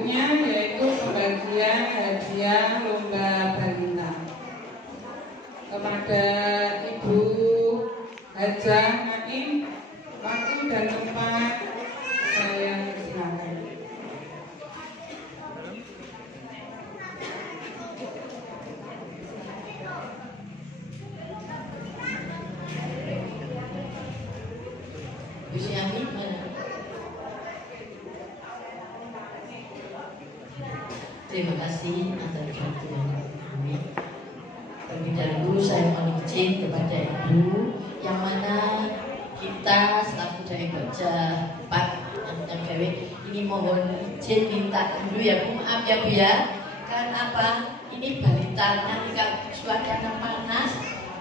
berikutnya yaitu pembagian hadiah lomba balita kepada Ibu Hajah Naim. Waktu dan tempat saya silakan. Terima kasih atas bantuan kami. Terlebih dahulu saya mohon izin kepada Ibu yang mana kita selaku dari Baca Pak yang gawe ini mohon izin minta dulu ya Bu, maaf ya Bu ya. Karena apa? Ini balitanya jika suasana panas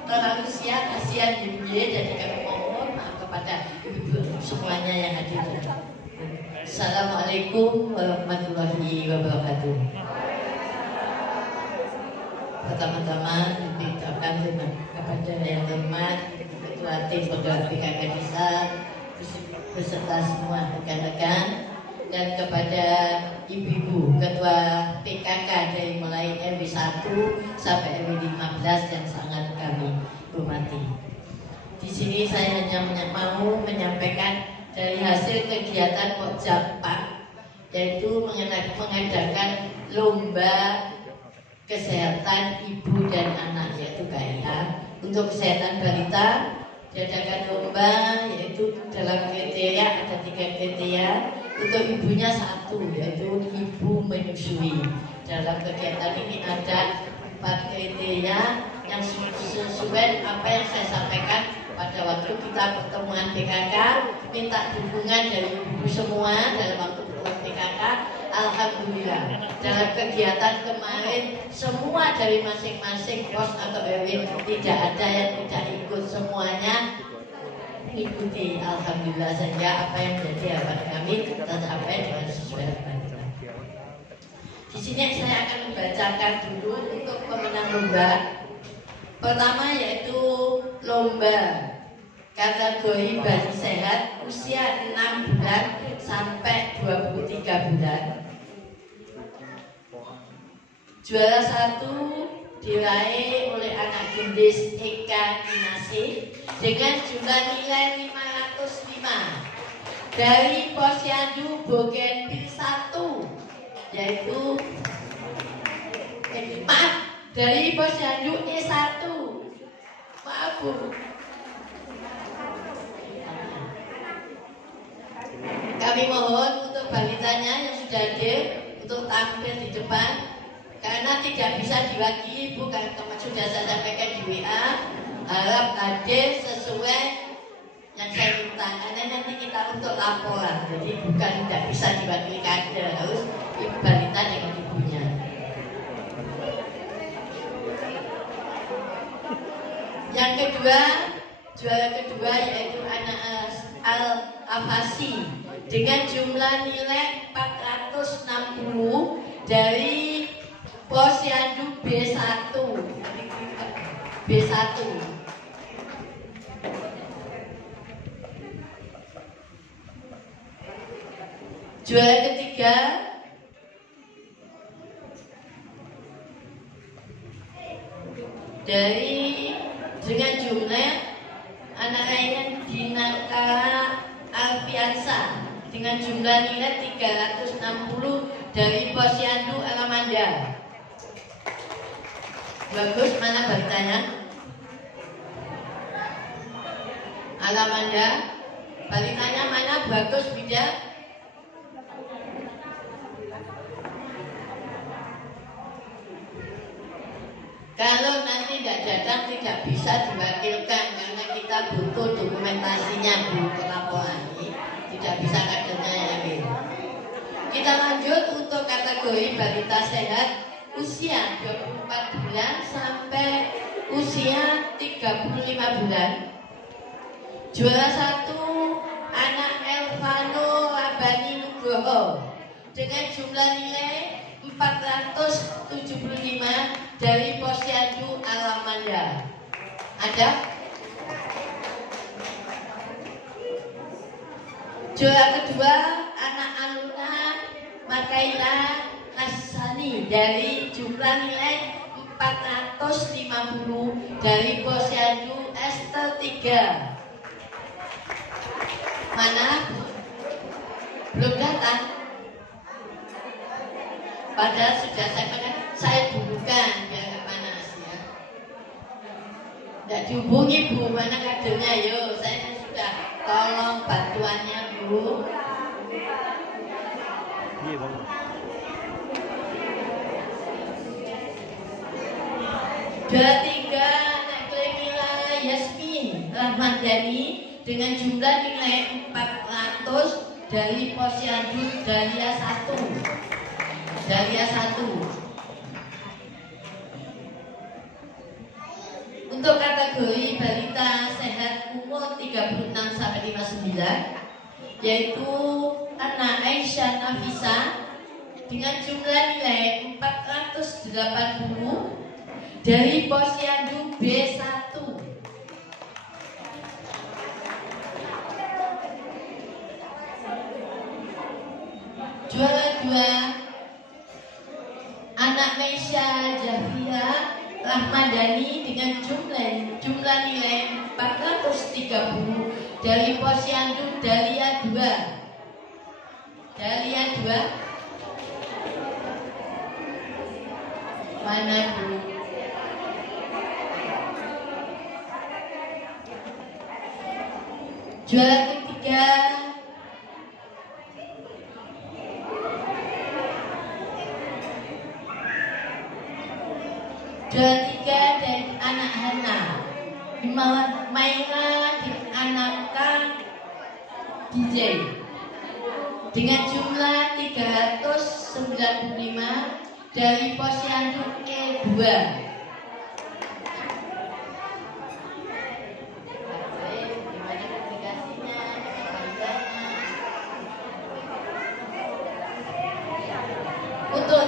terlalu siang kasihan Ibu ya, jadi kami mohon maaf kepada Ibu semuanya yang hadir. Assalamualaikum warahmatullahi wabarakatuh. Pertama-tama diucapkan terima kepada yang hormat Ketua Tim Pegawai PKK Desa beserta semua rekan-rekan, dan kepada ibu-ibu Ketua PKK dari mulai RW 1 sampai RW 15 yang sangat kami hormati. Di sini saya hanya mau menyampaikan dari hasil kegiatan Pokjampak, yaitu mengadakan lomba kesehatan ibu dan anak, yaitu KIA. Untuk kesehatan balita diadakan lomba, yaitu dalam kriteria ada 3 kriteria. Untuk ibunya 1, yaitu ibu menyusui. Dalam kegiatan ini ada 4 kriteria yang sesuai apa yang saya sampaikan pada waktu kita pertemuan PKK, minta dukungan dari ibu semua dalam waktu pertemuan PKK. Alhamdulillah dalam kegiatan kemarin semua dari masing-masing pos atau RW tidak ada yang tidak ikut, semuanya ikuti. Alhamdulillah saja apa yang menjadi harapan kami tercapai dengan sesuai harapan. Di sini saya akan membacakan dulu untuk pemenang lomba. Pertama yaitu lomba kategori bayi sehat usia 6 bulan sampai 23 bulan. Juara 1 diraih oleh anak gendis Eka Kinasi dengan jumlah nilai 505 dari Posyandu Bougainville 1, yaitu dari Posyandu E1. Maaf Bu. Kami mohon untuk balitanya yang sudah hadir untuk tampil di depan, karena tidak bisa diwakili Bu, karena sudah saya sampaikan di WA, harap hadir sesuai yang saya minta, karena nanti kita untuk laporan, jadi bukan tidak bisa diwakili kader, harus ibu balita dengan ibunya. Yang kedua, juara kedua yaitu anak Al-Afasi dengan jumlah nilai 460 dari Posyandu B1. Juara ketiga dengan jumlah anak lainnya Dinakara Alfiansa dengan jumlah nilai 360 dari Posyandu Alamanda. Bagus, mana balitanya? Alamanda. Balitanya mana? Bagus, Bida. Kalau nanti tidak datang tidak bisa diwakilkan karena kita butuh dokumentasinya Bu, pelaporan ini tidak bisa kadernya yang ambil. Kita lanjut untuk kategori balita sehat usia 24 bulan sampai usia 35 bulan. Juara 1 anak Elvano Rabani Nugroho dengan jumlah nilai 475 dari Posyandu Alamanda. Ada? Juara kedua anak Aluna Makaila Hasni dari jumlah nilai 450 dari Posyandu ST3. Mana? Belum datang. Padahal sudah saya dulukan biar nggak panas ya. Nggak dihubungi Bu, mana kadernya? Yo, saya kan sudah tolong bantuannya Bu. Iya Bang. Dua tiga anak Klemila Yasmin Rahmadani dengan jumlah nilai 400 dari Posyandu Dahlia 1. Dahlia 1. Untuk kategori balita sehat umur 36 sampai 59 yaitu anak Aisyah Nafisa dengan jumlah nilai 480 dari Posyandu B1. Juara 2 anak Meisha Jafia Rahmadani dengan jumlah nilai 430 dari Posyandu Dahlia 2. Dahlia 2. Mana Bu? Juara ketiga dari anak Hana Maila dengan anak Kang DJ dengan jumlah 395 dari Posyandu E2. Untuk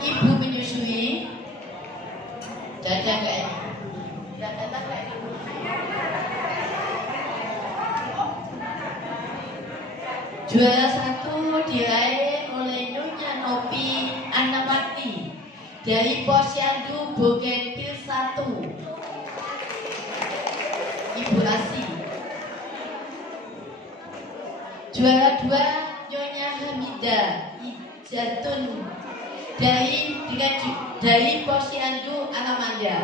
ibu menyusui jajan kayak juara 1 diraih oleh Nyonya Nopi Anapati dari Posyandu Bougainville 1. Ibu Asi. Juara 2 Nyonya Hamida Ijatun dari Posyandu Alamanda.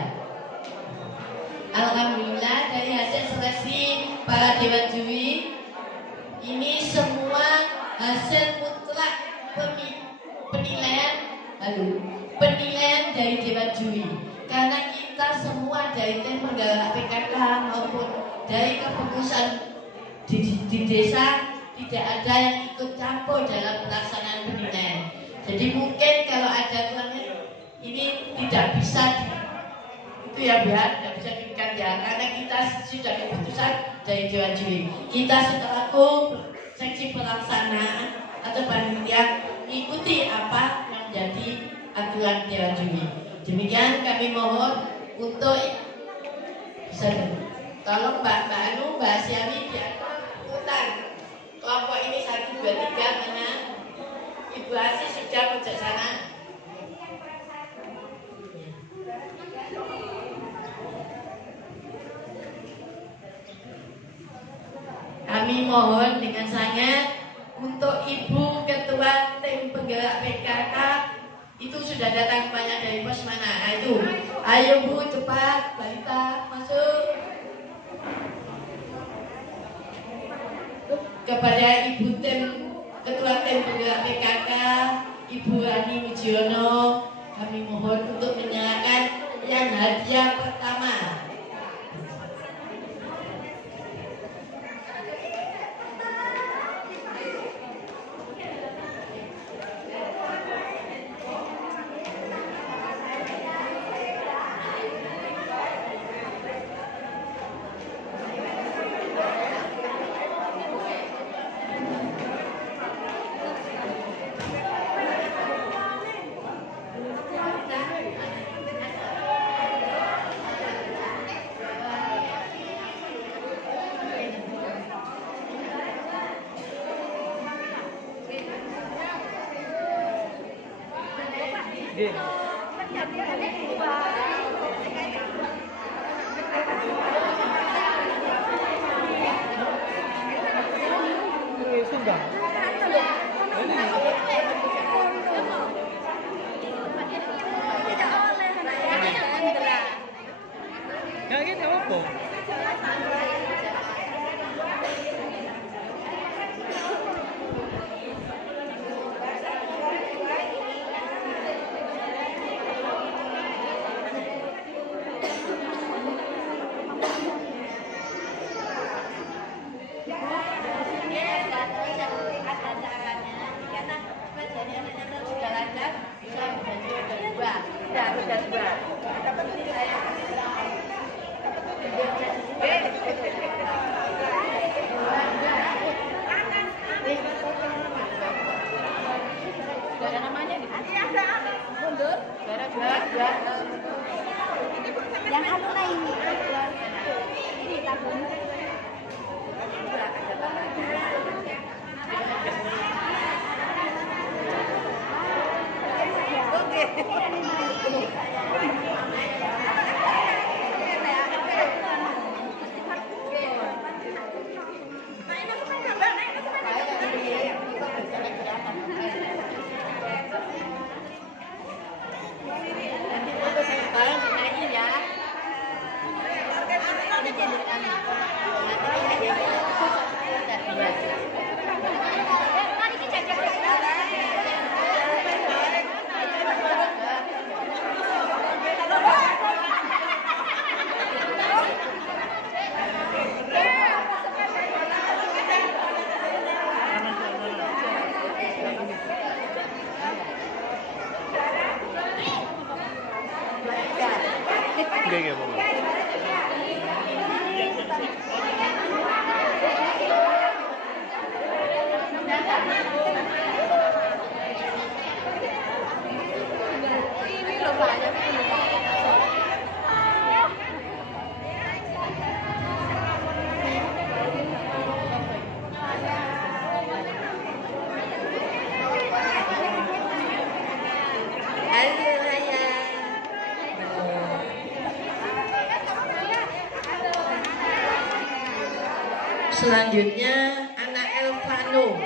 Alhamdulillah dari hasil seleksi para dewan juri ini semua hasil mutlak penilaian dari dewan juri, karena kita semua dari tim penggerak PKK maupun dari kepengurusan di desa tidak ada yang ikut campur dalam pelaksanaan penilaian. Jadi mungkin kalau ada kurangnya ini tidak bisa itu ya biar tidak bisa diberikan ya, karena kita sudah keputusan dari dewan juri. Kita selaku seksi pelaksanaan atau panitia ikuti apa yang menjadi aturan dewan juri. Demikian kami mohon untuk tolong Mbak Anu, Mbak Siami diatur urutan kelompok ini 1, 2, 3 karena Ibu Asi sudah pojok sana. Kami mohon dengan sangat untuk Ibu Ketua Tim Penggerak PKK itu sudah datang banyak dari pos mana? Nah, itu, ayo Bu cepat, balita masuk. Kepada Ibu Tim Ketua Tim Penggerak PKK, Ibu Ani Mujiono, kami mohon untuk menyerahkan yang hadiah pertama. Yang anu lain ini tabung. Selanjutnya anak Elvano.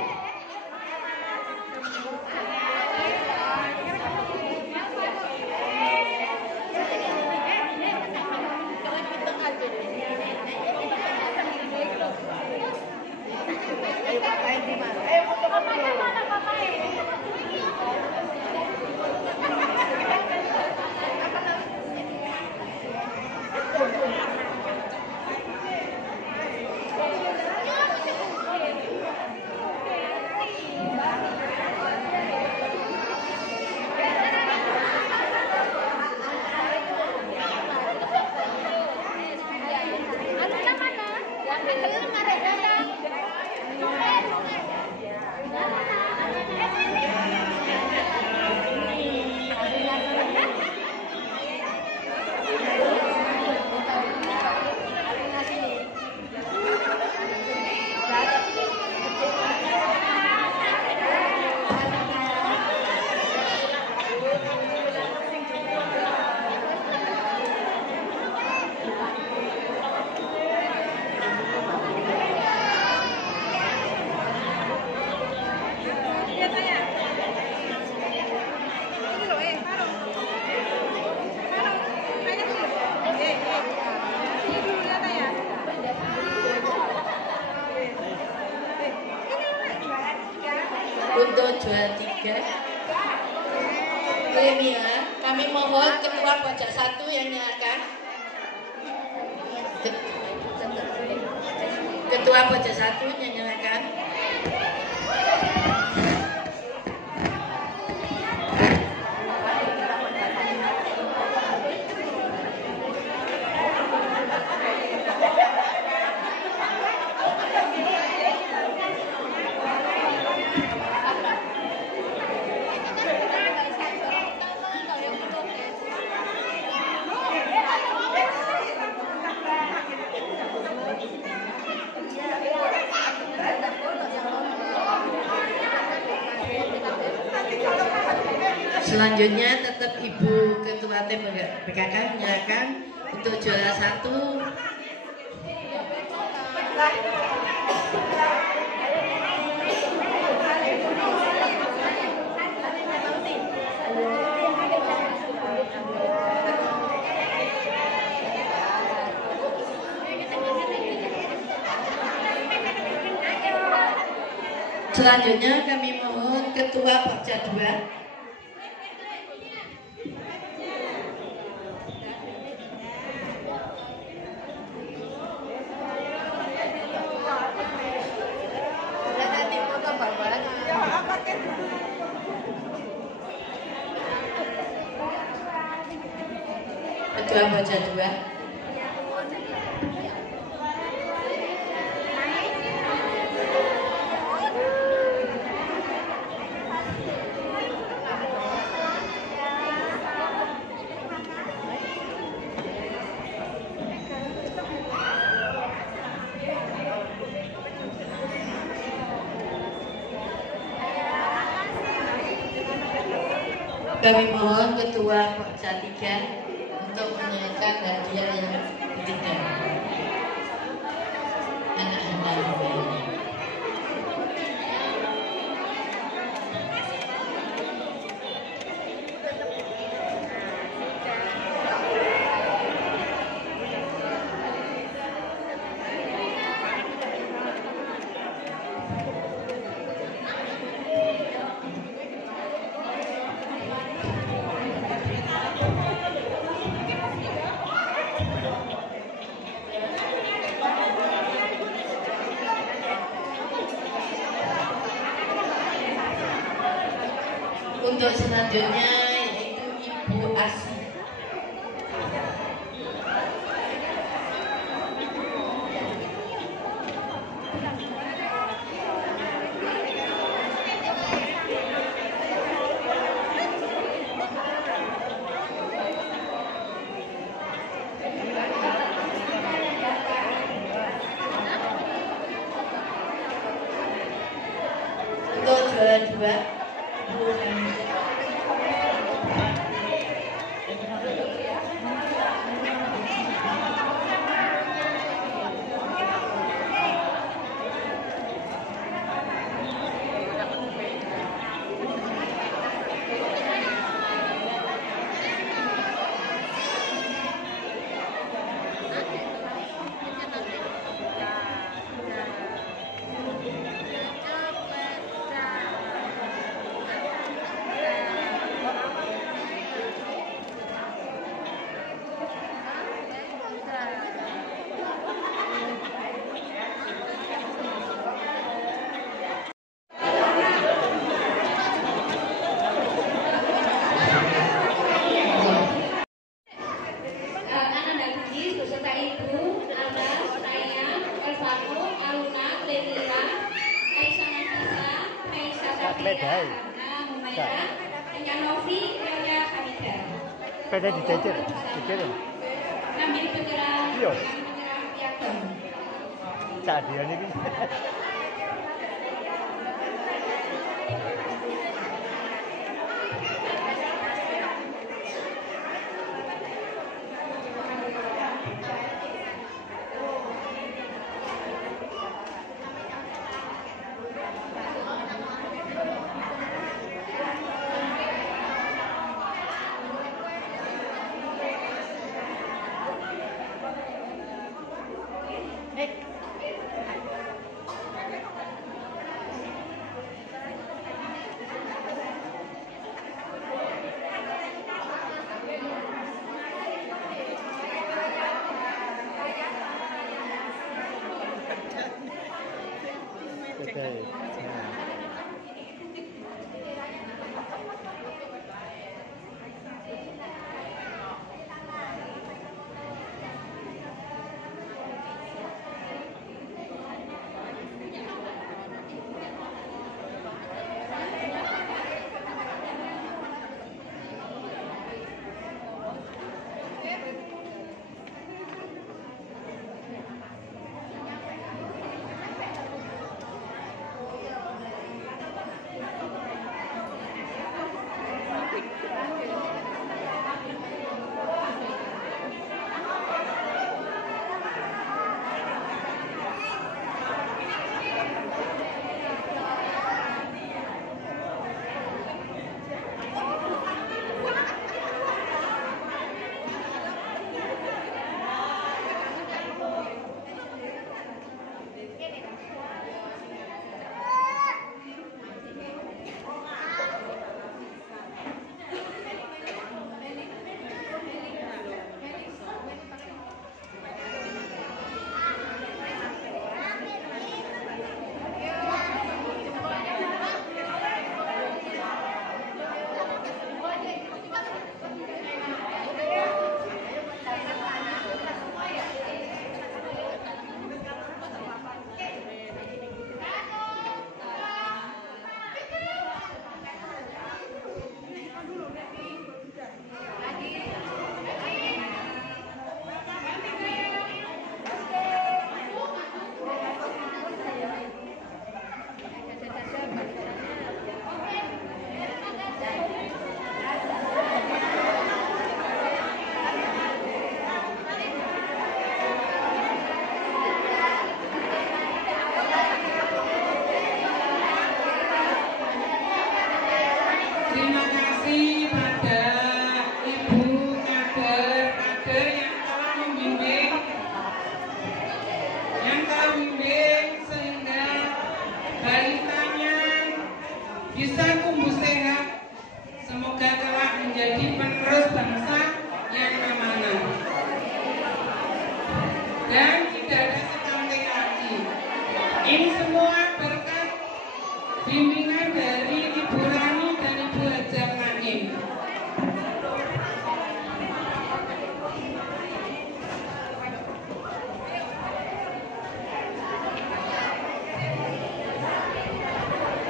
Untuk jual 3 Lemia, kami mohon ketua pojok 1 yang nyalakan. Ketua pojok 1 yang nyalakan. Selanjutnya tetap Ibu Ketua Tim PKK menyerahkan untuk juara 1. Selanjutnya kami mohon Ketua Bakja 2. Ketua Bakja 2. Kami mohon Ketua Bakja 3 untuk menyerahkan hadiah yang ketiga. Anak-anak. Untuk selanjutnya yaitu Ibu Asi. Untuk juara 2 Sepeda dijejer, Ngambil penyerang. Iya. Piagam. Cak dia ini. bisa tumbuh sehat, semoga kelak menjadi penerus bangsa yang amanah. Dan tidak ada sekanting lagi. Ini semua berkat bimbingan dari Ibu Rani dan Ibu Hajah Naim.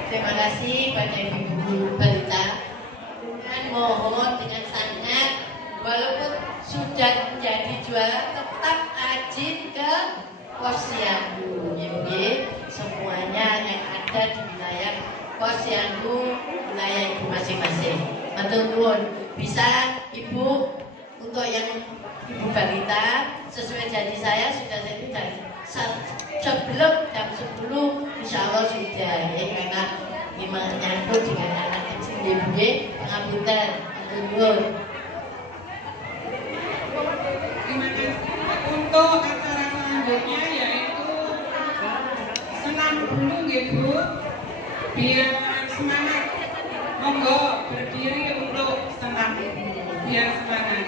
Terima kasih pada Ibu Balita. Dan mohon dengan sangat, walaupun sudah menjadi juara, tetap rajin ke posyandu. Semuanya yang ada di wilayah posyandu, wilayah Ibu masing-masing. Matur nuwun. Bisa Ibu untuk yang Ibu Balita sesuai janji saya sudah jadi dari sebelum jam 10 insya Allah sudah ya, karena menyangkut dengan anak kecil ibu pengambilan menurut. Terima kasih. Untuk acara selanjutnya yaitu senam dulu ya Bu, biar semangat. Monggo berdiri untuk senam biar semangat.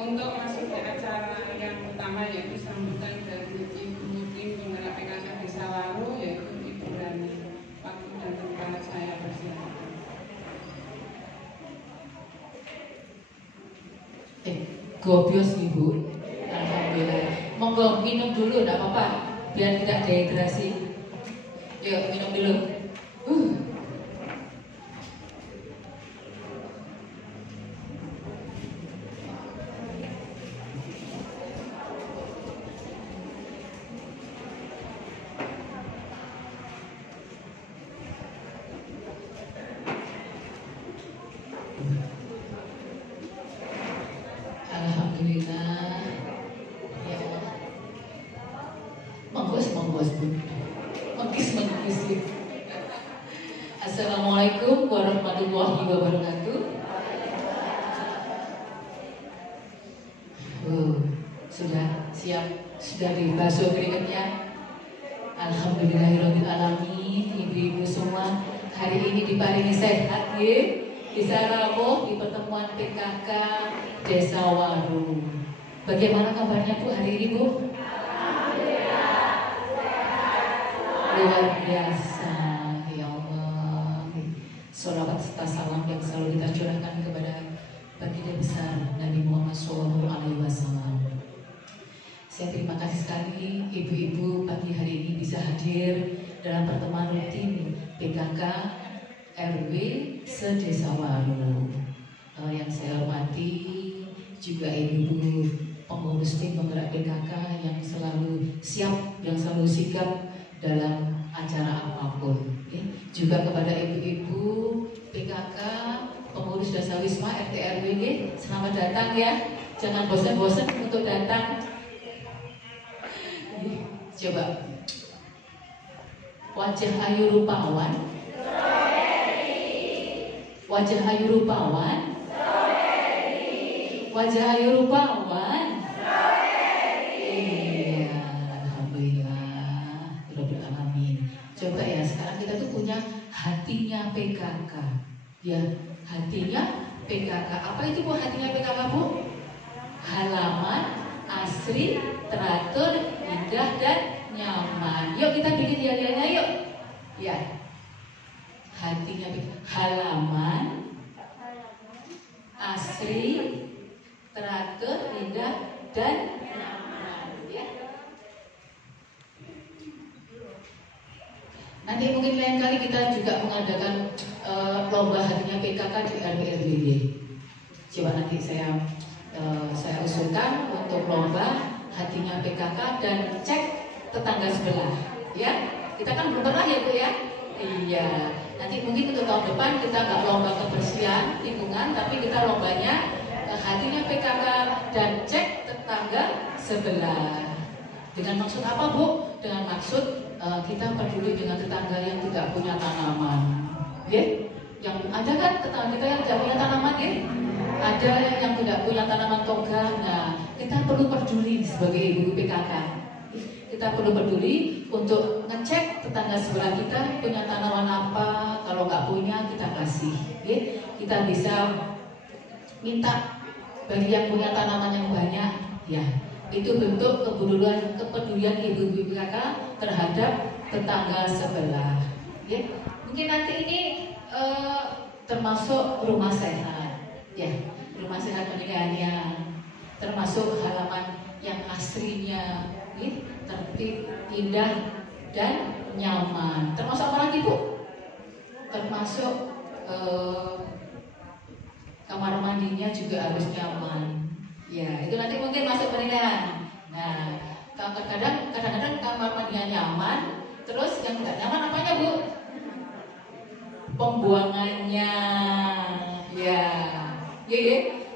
untuk masuk ke acara yang utama yaitu sambutan dari Ibu Tim Penggerak PKK Desa Waru yaitu Ibu Rani. Waktu dan tempat saya persilakan. Gobios Ibu. Alhamdulillah. Monggo minum dulu, enggak apa-apa, biar tidak dehidrasi. Yuk minum dulu. Alhamdulillah. Ya Allah. Manggos Bu. Manggis. Assalamualaikum warahmatullahi wabarakatuh. Sudah siap, sudah dibasuh keringatnya. Alhamdulillahirabbil alamin. Ibu-ibu semua hari ini diparingi sehat ya. Bisa rawuh di pertemuan PKK Desa Waru. Bagaimana kabarnya Bu hari ini Bu? Alhamdulillah sehat. Luar biasa, ya Allah. Sholawat serta salam yang selalu kita curahkan kepada baginda besar Nabi Muhammad SAW. Saya terima kasih sekali ibu-ibu pagi hari ini bisa hadir dalam pertemuan rutin PKK RW se-Desa Waru. Yang saya hormati juga ibu pengurus tim penggerak PKK yang selalu siap, yang selalu sigap dalam acara apapun. Juga kepada ibu-ibu PKK pengurus Dasar Wisma RT RW, selamat datang ya. Jangan bosan-bosan untuk datang. Coba wajah ayu rupawan. Wajah ayu rupawan. Wajah ayu rupawan. Iya, alhamdulillah, rabbil alamin. Coba ya, sekarang kita tuh punya hatinya PKK. Ya, hatinya PKK. Apa itu Bu hatinya PKK Bu? Halaman, asri, teratur, indah dan nyaman. Yuk kita bikin yel-yelnya yuk. Ya. Hatinya halaman, asri, teratur, indah dan nyaman. Ya. Nanti mungkin lain kali kita juga mengadakan lomba hatinya PKK di RW. Coba nanti saya usulkan untuk lomba hatinya PKK dan cek tetangga sebelah. Ya, kita kan belum pernah ya Bu ya. Iya. Nanti mungkin untuk tahun depan kita nggak lomba kebersihan lingkungan, tapi kita lombanya hatinya PKK dan cek tetangga sebelah. Dengan maksud apa Bu? Dengan maksud kita peduli dengan tetangga yang tidak punya tanaman. Ya? Yang ada kan tetangga kita yang tidak punya tanaman ya? Ada yang tidak punya tanaman toga. Nah, kita perlu peduli sebagai ibu PKK. Kita perlu peduli untuk ngecek tetangga sebelah kita punya tanaman apa. Kalau nggak punya kita kasih. Ya? Kita bisa minta bagi yang punya tanaman yang banyak. Ya, itu bentuk kepedulian ibu-ibu PKK terhadap tetangga sebelah. Ya? Mungkin nanti ini termasuk rumah sehat. Ya, rumah sehat pendidikannya, termasuk halaman yang aslinya, tertib, indah dan nyaman. Termasuk apa lagi Bu? Termasuk kamar mandinya juga harus nyaman. Ya, itu nanti mungkin masuk penilaian. Nah, kadang-kadang kamar mandinya nyaman, terus yang nggak nyaman apanya Bu? Pembuangannya. Ya.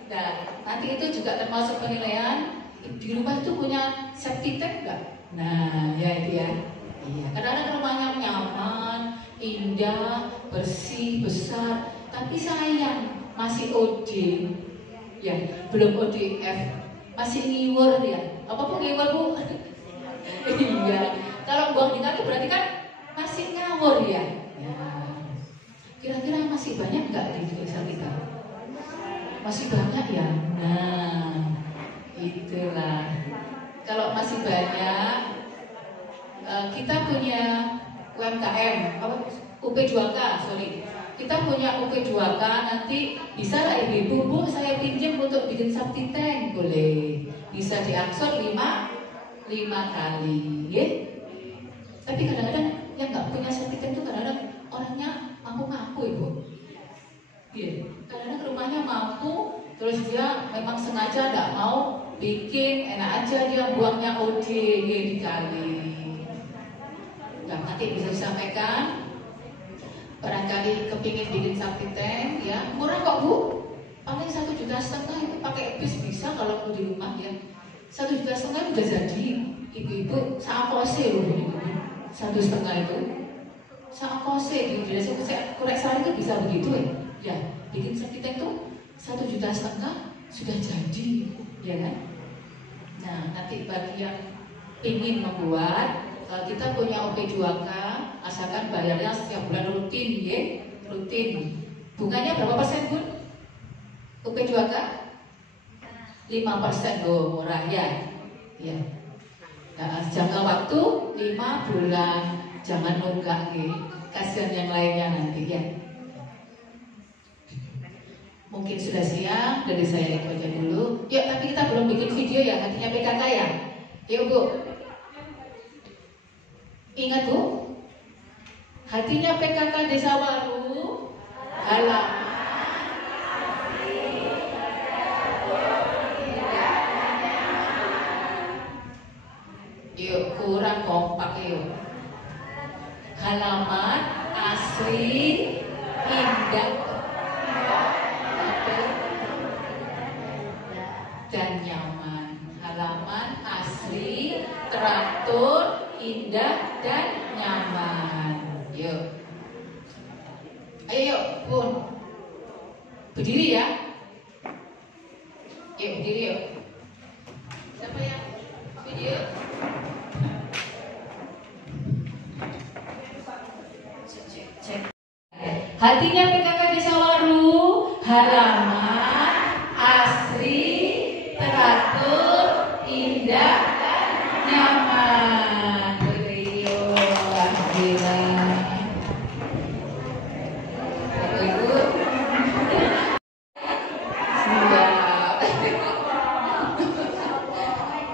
Nah, nanti itu juga termasuk penilaian. Di rumah itu punya septic tank nggak? Nah, ya itu ya. Iya. Kadang-kadang rumahnya nyaman, indah, bersih, besar, tapi sayang masih OD. Ya, belum ODF, masih ngiwur ya. Apa pun ngiwur Bu? Iya. Kalau buang di kali berarti kan masih ngawur ya. Ya. Kira-kira masih banyak nggak di desa kita? Masih banyak ya. Nah, banyak. Kita punya UMKM, UP2K, sorry. Kita punya UP2K, nanti bisa lah ibu-ibu, Bu, saya pinjam untuk bikin septic tank, boleh. Bisa diangsur 5 kali, ya. Tapi kadang-kadang yang nggak punya septic tank itu kadang-kadang orangnya mampu-mampu, Ibu. Iya, kadang-kadang rumahnya mampu, terus dia memang sengaja nggak mau bikin, enak aja dia buangnya OD dikali. Nah, nanti bisa disampaikan. Barangkali kepingin bikin septic tank, ya murah kok Bu. Paling 1,5 juta itu pakai bis bisa kalau di rumah ya. 1,5 juta udah jadi. Ibu-ibu saakose loh ini. 1,5 itu. Saakose di desa Kureksari itu bisa begitu ya. Ya, bikin septic tank itu 1,5 juta sudah jadi, ya kan? Nah, nanti bagi yang ingin membuat, kita punya OP2K, asalkan bayarnya setiap bulan rutin, ya, rutin. Bunganya berapa persen, Bun? OP2K? 5%, loh, murah ya. Ya. Nah, jangka waktu 5 bulan, jangan nunggak, ya. Kasihan yang lainnya nanti, ya. Mungkin sudah siap, dari saya itu aja dulu. Yuk, tapi kita belum bikin video ya, hatinya PKK ya. Yuk Bu. Ingat Bu, hatinya PKK Desa Waru, halaman. Yuk, kurang kompak yuk. Halaman asri, indah, dan nyaman. Halaman asri, teratur, indah, dan nyaman. Yuk. Ayo yuk, Bun. Berdiri ya. Yuk, berdiri yuk. Siapa yang video? Cek. Hatinya PKK Desa Waru, halaman asri, teratur, indah, dan nyaman. Beliau alhamdulillah. Ibu sudah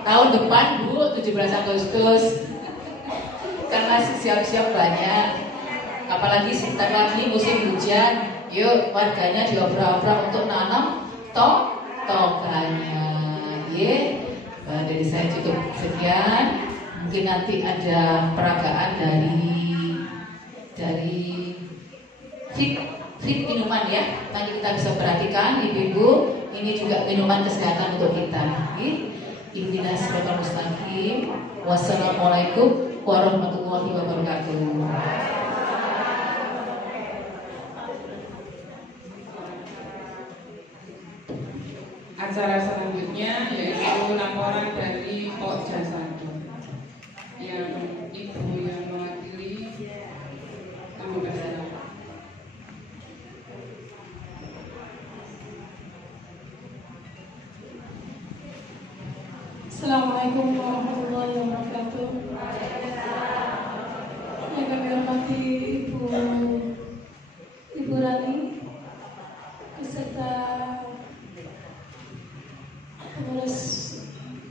tahun depan Bu, 17 Agustus kan masih siap-siap banyak. Apalagi sebentar lagi musim hujan, yuk warganya diobrak-obrak untuk nanam tokanya, ya. Dari saya cukup sekian. Mungkin nanti ada peragaan dari fit minuman ya. Nanti kita bisa perhatikan, ibu-ibu, ini juga minuman kesehatan untuk kita. Ihdinas siratal mustaqim. Wassalamualaikum warahmatullahi wabarakatuh. Acara selanjutnya yaitu laporan dari Pok Jasado yang ibu yang mewakili tamu undangan. Assalamualaikum warahmatullahi wabarakatuh. Yang kami hormati Ibu Rani beserta pengurus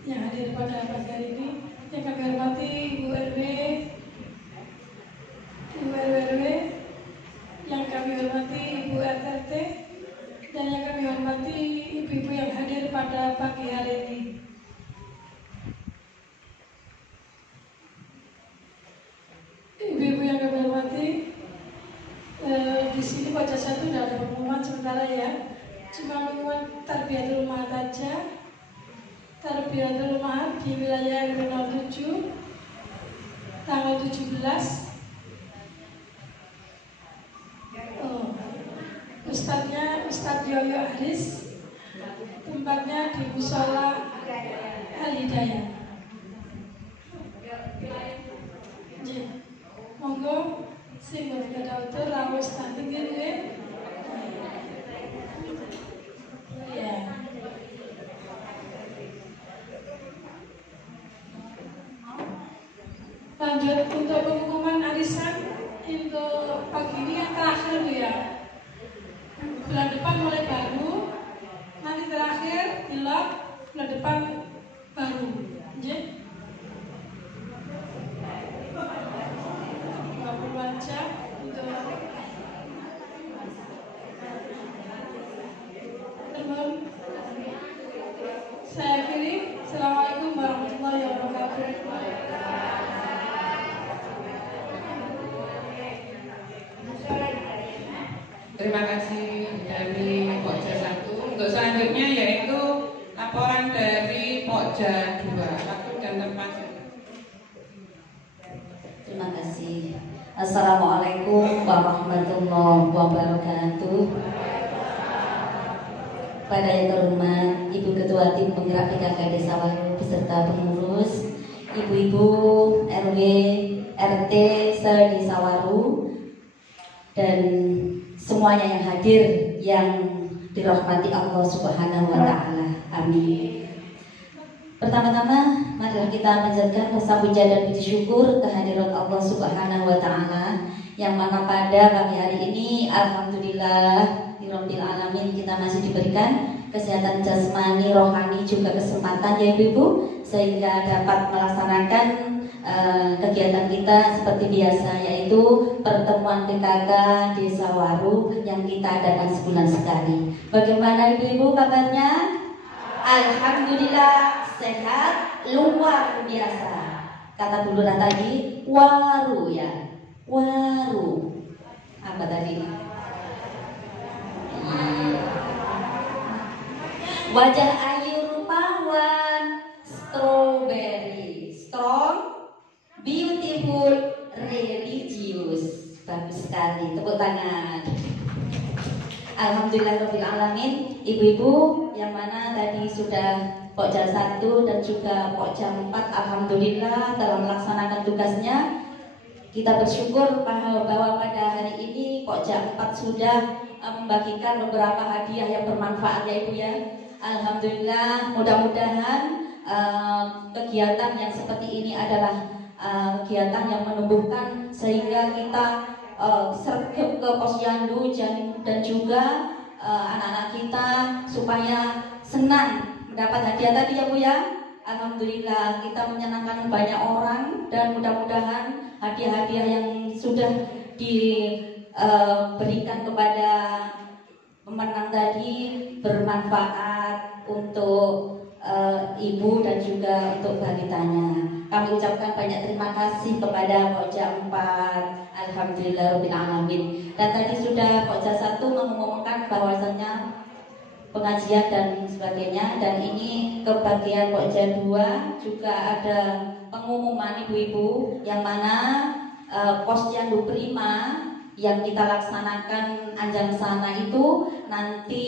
yang hadir pada pagi hari ini. Yang kami hormati Ibu RW, yang kami hormati Ibu RT, dan yang kami hormati ibu-ibu yang hadir pada pagi hari ini. Ibu-ibu yang kami hormati, di sini Pok Jasado sudah ada pengumuman sementara ya. Cuma pengumuman Tarbiyatul Ummahat aja. Tarbiyatul Ummahat di wilayah RW 07 tanggal 17. Ustadz Yoyo Aris. Tempatnya di Musola Al-Hidayah. Monggo sing boten dautur rawuh standing nggih. Ya. Lanjut untuk pengumuman arisan untuk pagi ini yang terakhir Bu ya. Bulan depan mulai baru, nanti terakhir bila bulan depan baru. Nggih. 20 jam untuk teman. Saya akhiri. Assalamualaikum warahmatullahi wabarakatuh. Terima kasih dari Pokja 1. Untuk selanjutnya yaitu laporan dari Pokja 2. Waktu dan tempat. Terima kasih. Assalamualaikum warahmatullahi wabarakatuh. Pada yang terhormat Ibu Ketua Tim Penggerak PKK Desa Waru beserta pengurus, Ibu-ibu RW, RT se-Desa Waru, dan semuanya yang hadir yang dirahmati Allah Subhanahu wa Ta'ala. Amin. Pertama-tama, marilah kita panjatkan rasa puja dan puji syukur kehadirat Allah Subhanahu wa Ta'ala, yang mana pada pagi hari ini alhamdulillah Rabbil Alamin kita masih diberikan kesehatan jasmani, rohani, juga kesempatan ya Ibu, sehingga dapat melaksanakan kegiatan kita seperti biasa, yaitu pertemuan PKK Desa Waru yang kita adakan sebulan sekali. Bagaimana Ibu-ibu kabarnya? Alhamdulillah sehat luar biasa. Kata Bu Lurah tadi waru ya, waru apa tadi? Wajah ayu rupawan, strawberry, strong, beautiful, religious. Bagus sekali, tepuk tangan. Alhamdulillahirabbil alamin. Ibu-ibu yang mana tadi sudah Pokja 1 dan juga Pokja 4 alhamdulillah telah melaksanakan tugasnya. Kita bersyukur bahwa pada hari ini Pokja 4 sudah membagikan beberapa hadiah yang bermanfaat ya Ibu ya. Alhamdulillah, mudah-mudahan kegiatan yang seperti ini adalah kegiatan yang menumbuhkan sehingga kita sergap ke posyandu dan juga anak-anak kita supaya senang mendapat hadiah tadi ya Bu ya. Alhamdulillah kita menyenangkan banyak orang dan mudah-mudahan hadiah-hadiah yang sudah diberikan kepada pemenang tadi bermanfaat untuk ibu dan juga untuk balitanya. Kami ucapkan banyak terima kasih kepada Pokja 4. Alhamdulillahirabbil alamin. Dan tadi sudah Pokja 1 mengumumkan bahwasannya pengajian dan sebagainya, dan ini ke bagian Pokja 2 juga ada pengumuman ibu-ibu yang mana posyandu prima yang kita laksanakan Anjang Sana itu nanti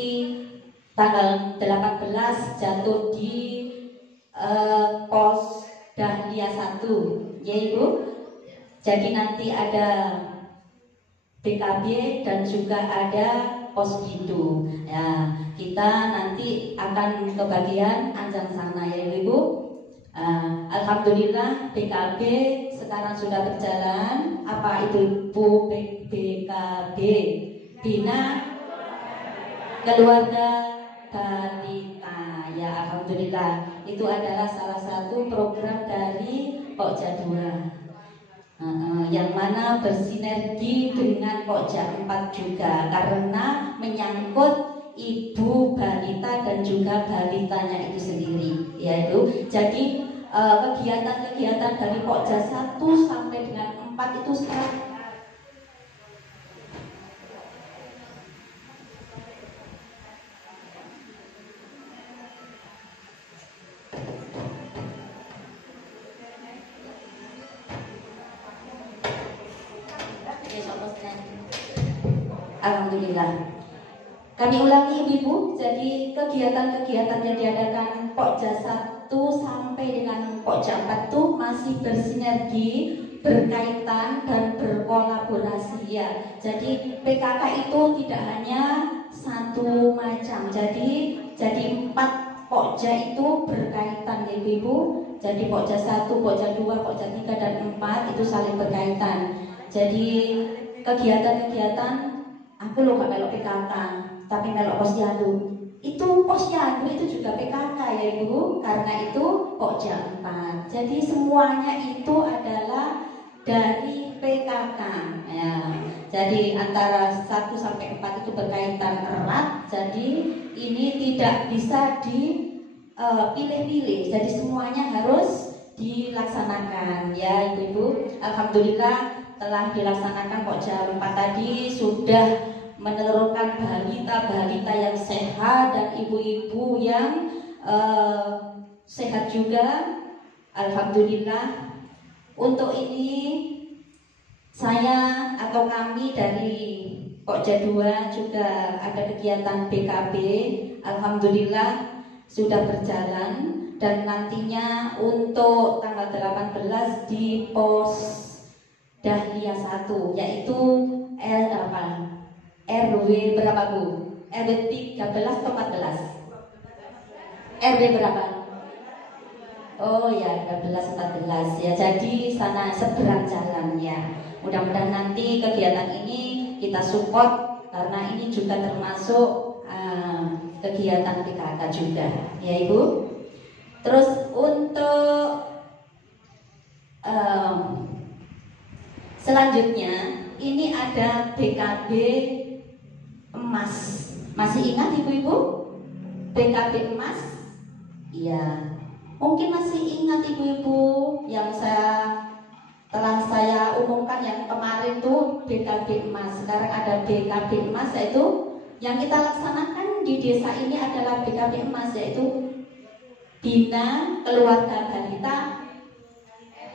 tanggal 18 jatuh di pos Dahlia 1 ya Ibu. Jadi nanti ada BKB dan juga ada pos Bindu ya. Kita nanti akan ke bagian Anjang Sana ya Ibu. Alhamdulillah BKB sekarang sudah berjalan. Apa itu Bu? BKB Bina Keluarga Balita ya. Alhamdulillah itu adalah salah satu program dari Pokja 2 yang mana bersinergi dengan Pokja 4 juga karena menyangkut ibu balita dan juga balitanya itu sendiri yaitu. Jadi kegiatan-kegiatan dari Pokja 1 sampai dengan 4 itu sekarang alhamdulillah. Kami ulangi Ibu, jadi kegiatan-kegiatan yang diadakan Pokja 1 sampai dengan Pokja 4 itu masih bersinergi, berkaitan dan berkolaborasi ya. Jadi PKK itu tidak hanya satu macam, jadi 4 Pokja itu berkaitan ya ibu-ibu. Jadi Pokja 1, Pokja 2, Pokja 3 dan 4 itu saling berkaitan. Jadi kegiatan-kegiatan aku loh gak melok PKK, tapi melok Posyandu. Itu Posyandu itu juga PKK ya ibu, karena itu Pokja 4. Jadi semuanya itu adalah dari PKK ya. Jadi antara 1 sampai 4 itu berkaitan erat. Jadi ini tidak bisa dipilih-pilih. Jadi semuanya harus dilaksanakan ya ibu-ibu. Alhamdulillah telah dilaksanakan Pokja 4 tadi, sudah menelurkan balita-balita yang sehat dan ibu-ibu yang sehat juga. Alhamdulillah. Untuk ini saya atau kami dari Pokja 2 juga ada kegiatan BKB. Alhamdulillah sudah berjalan, dan nantinya untuk tanggal 18 di Pos Dahlia 1 yaitu RW berapa Bu? RW 13 atau 14? RW berapa? Oh ya, 13-14 ya. Jadi sana seberang jalan ya. Mudah-mudahan nanti kegiatan ini kita support, karena ini juga termasuk kegiatan PKK juga ya Ibu. Terus untuk selanjutnya ini ada BKB emas. Masih ingat ibu-ibu? BKB emas? Iya. Mungkin masih ingat ibu-ibu yang telah saya umumkan yang kemarin tuh BKB emas. Sekarang ada BKB emas, yaitu yang kita laksanakan di desa ini adalah BKB emas, yaitu Bina Keluarga Balita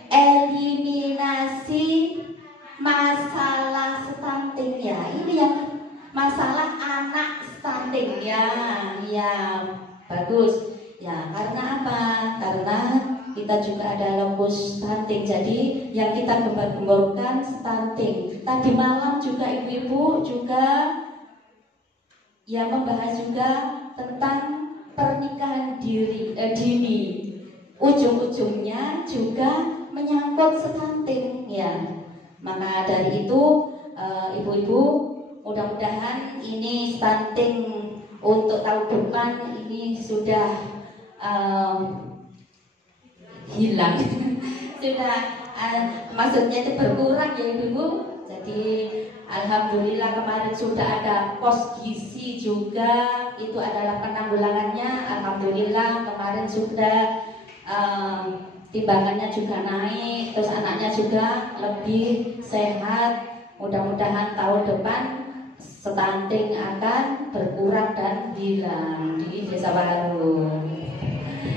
Eliminasi Masalah Stunting ya. Ini yang masalah anak stunting ya. Ya, bagus. Ya, karena apa? Karena kita juga ada lokus stunting. Jadi yang kita gembar-gemborkan stunting. Tadi malam juga ibu-ibu juga ya membahas juga tentang pernikahan dini. Ujung-ujungnya juga menyangkut stunting ya. Maka dari itu ibu-ibu, mudah-mudahan ini stunting untuk tahun depan ini sudah hilang. Sudah maksudnya itu berkurang ya ibu-ibu. Jadi alhamdulillah kemarin sudah ada pos gizi juga, itu adalah penanggulangannya. Alhamdulillah kemarin sudah timbangannya juga naik, terus anaknya juga lebih sehat. Mudah-mudahan tahun depan stunting akan berkurang dan hilang di Desa Waru.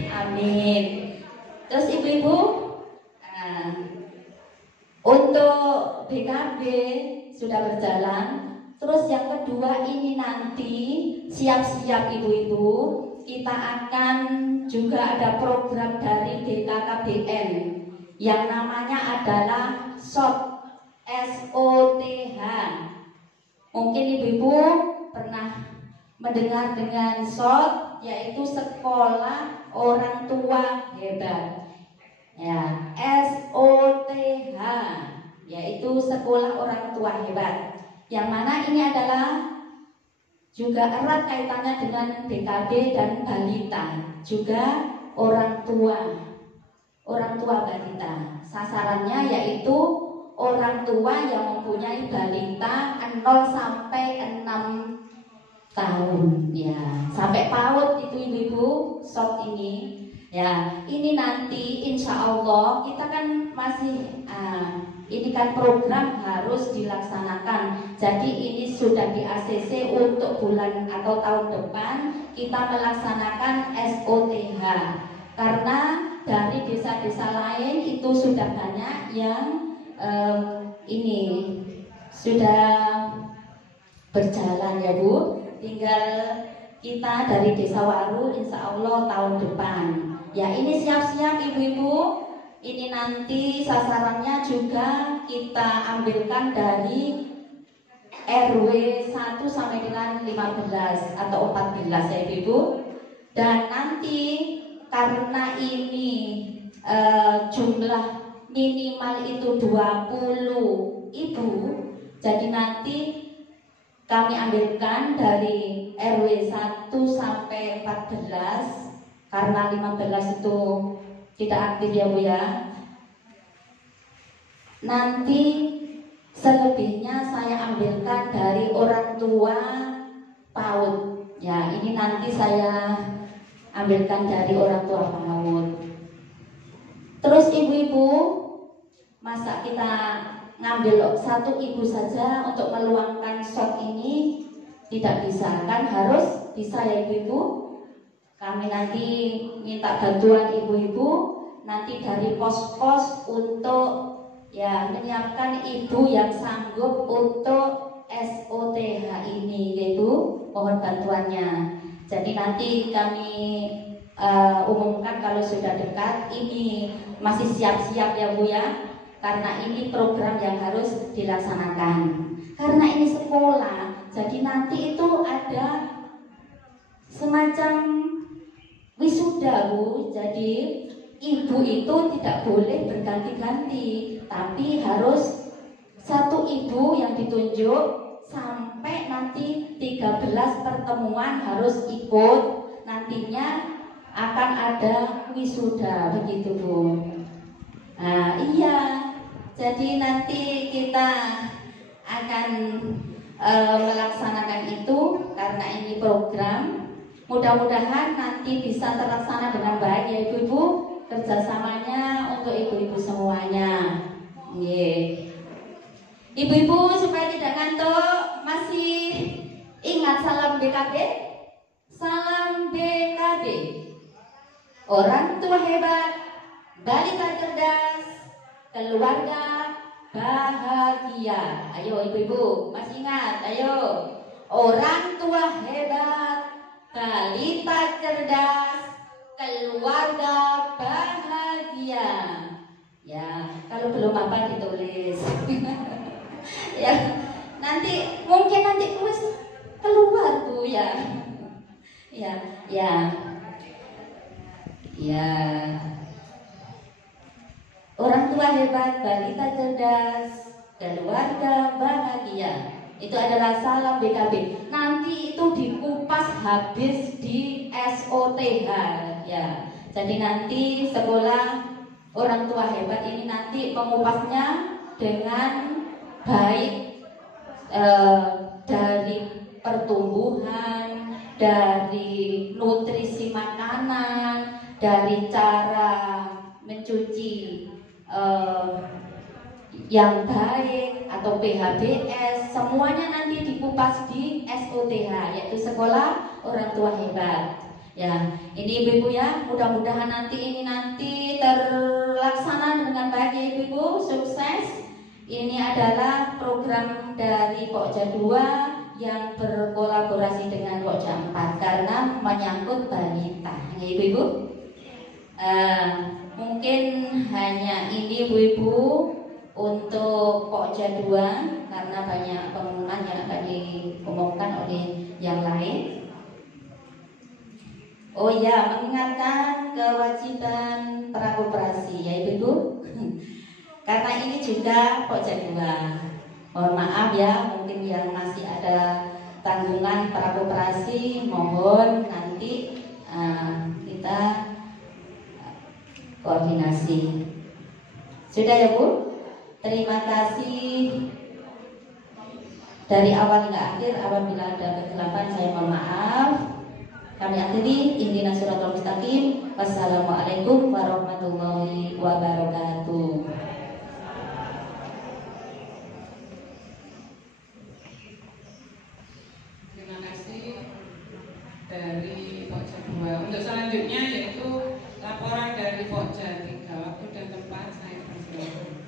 Amin. Terus ibu-ibu, untuk BKB sudah berjalan. Terus yang kedua ini nanti siap-siap ibu-ibu, kita akan juga ada program dari BKKBN yang namanya adalah SOTH. SOTH. Mungkin ibu-ibu pernah mendengar dengan SOTH, yaitu Sekolah Orang Tua Hebat. Ya, SOTH, yaitu Sekolah Orang Tua Hebat. Yang mana ini adalah juga erat kaitannya dengan BKB dan balita, juga orang tua balita. Sasarannya yaitu orang tua yang mempunyai balita 0 sampai 6 tahun ya, sampai PAUD itu ibu-ibu. SOTH ini ya, ini nanti insya Allah kita kan masih ini kan program harus dilaksanakan. Jadi ini sudah di ACC untuk bulan atau tahun depan kita melaksanakan SOTH, karena dari desa-desa lain itu sudah banyak yang ini sudah berjalan ya Bu. Tinggal kita dari Desa Waru insya Allah tahun depan. Ya, ini siap-siap ibu-ibu. Ini nanti sasarannya juga kita ambilkan dari RW 1 sampai dengan 15 atau 14 ya ibu-ibu. Dan nanti karena ini jumlah minimal itu 20 ibu, jadi nanti kami ambilkan dari RW 1 sampai 14 karena 15 itu tidak aktif ya Bu ya. Nanti selebihnya saya ambilkan dari orang tua PAUD. Ya, ini nanti saya ambilkan dari orang tua PAUD. Terus ibu-ibu, masa kita ngambil satu ibu saja untuk meluangkan shot ini? Tidak bisa, kan harus bisa ya ibu-ibu. Kami nanti minta bantuan ibu-ibu nanti dari pos-pos untuk ya menyiapkan ibu yang sanggup untuk SOTH ini, yaitu mohon bantuannya. Jadi nanti kami umumkan kalau sudah dekat. Ini masih siap-siap ya Bu ya, karena ini program yang harus dilaksanakan. Karena ini sekolah, jadi nanti itu ada semacam wisuda Bu. Jadi ibu itu tidak boleh berganti-ganti, tapi harus satu ibu yang ditunjuk sampai nanti 13 pertemuan harus ikut. Nantinya akan ada wisuda, begitu Bu. Nah iya, jadi nanti kita akan melaksanakan itu karena ini program. Mudah-mudahan nanti bisa terlaksana dengan baik ya ibu-ibu, kerjasamanya untuk ibu-ibu semuanya. Ibu-ibu supaya tidak ngantuk, masih ingat salam BKB? Salam BKB. Orang tua hebat, balita cerdas, keluarga bahagia. Ayo ibu-ibu, masih ingat? Ayo. Orang tua hebat, balita cerdas, keluarga bahagia. Ya, kalau belum apa ditulis. Ya, nanti mungkin nanti tulis keluar tuh ya. Ya. Orang tua hebat, balita cerdas, keluarga bahagia. Itu adalah salam BKB. Nanti itu dikupas habis di SOTH ya. Jadi nanti sekolah orang tua hebat ini nanti mengupasnya dengan baik, dari pertumbuhan, dari nutrisi makanan, dari cara mencuci yang baik atau PHBS, semuanya nanti dikupas di SOTH, yaitu sekolah orang tua hebat. Ya, ini ibu-ibu ya, mudah-mudahan ini nanti terlaksana dengan baik ya ibu-ibu, sukses. Ini adalah program dari Pokja 2 yang berkolaborasi dengan Pokja 4 karena menyangkut balita. Ya ibu-ibu, mungkin hanya ini ibu-ibu untuk Pokja 2 karena banyak pengumuman yang akan diumumkan oleh yang lain. Oh ya, mengingatkan kewajiban prakoperasi ya ibu-ibu. Karena ini juga Pokja 2. Mohon maaf ya, mungkin yang masih ada tanggungan prakoperasi, mohon nanti kita koordinasi. Sudah ya Bu? Terima kasih. Dari awal hingga akhir, apabila ada kegelapan saya mohon maaf. Kami akhiri, ihdinas siratal mustaqim. Wassalamualaikum warahmatullahi wabarakatuh. Terima kasih dari Pokja 2. Untuk selanjutnya yaitu laporan dari Pokja 3. Waktu dan tempat saya persilakan.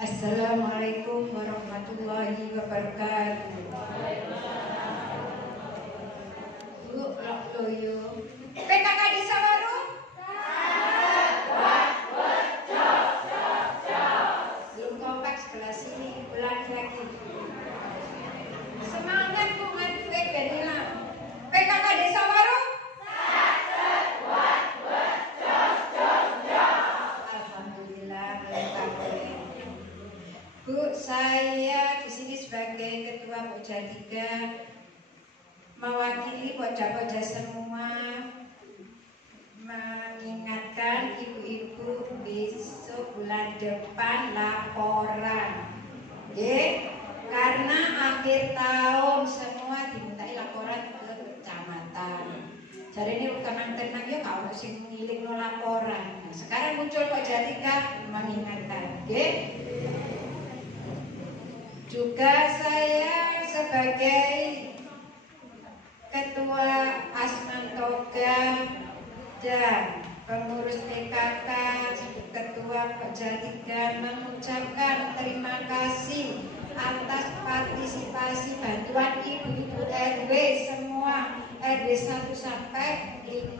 Assalamualaikum warahmatullahi wabarakatuh. Bu, lok loyo. PKK di Sawaru? Belum kompak saya di sini sebagai Ketua Pokja 3 mewakili pokja-pokja semua mengingatkan ibu-ibu besok bulan depan laporan. Karena akhir tahun semua dimintai laporan ke kecamatan. Jadi ini tenang-tenang ya kalau sing ngiling no laporan. Nah, sekarang muncul Pokja 3 mengingatkan. Juga saya sebagai Ketua Asman Toga dan pengurus PKK Ketua Pokja 3 mengucapkan terima kasih atas partisipasi bantuan ibu-ibu RW semua RW 1 sampai 14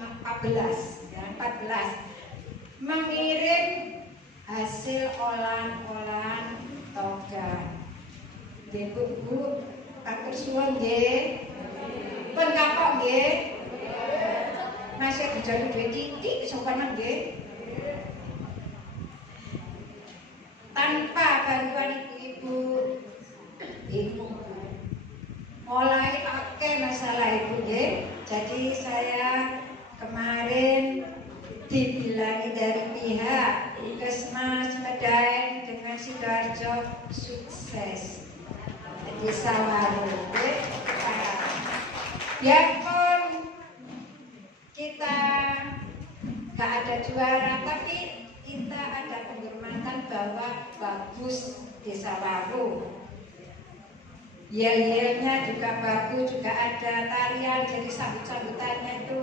mengirim hasil olahan toga. Bu, atur suwun nggih. Pun kapok nggih. Masih dijaluk duit titik sopan nggih. Tanpa bantuan ibu-ibu mulai akeh masalah ibu nggih. Jadi saya kemarin dibilangi dari pihak Puskesmas Medaeng dengan Sidoarjo sukses di Sawaru. Biarpun kita gak ada juara, tapi kita ada penghormatan bahwa bagus di Sawaru. Yel-yelnya juga bagus, juga ada tarian, jadi sambut-sambutannya itu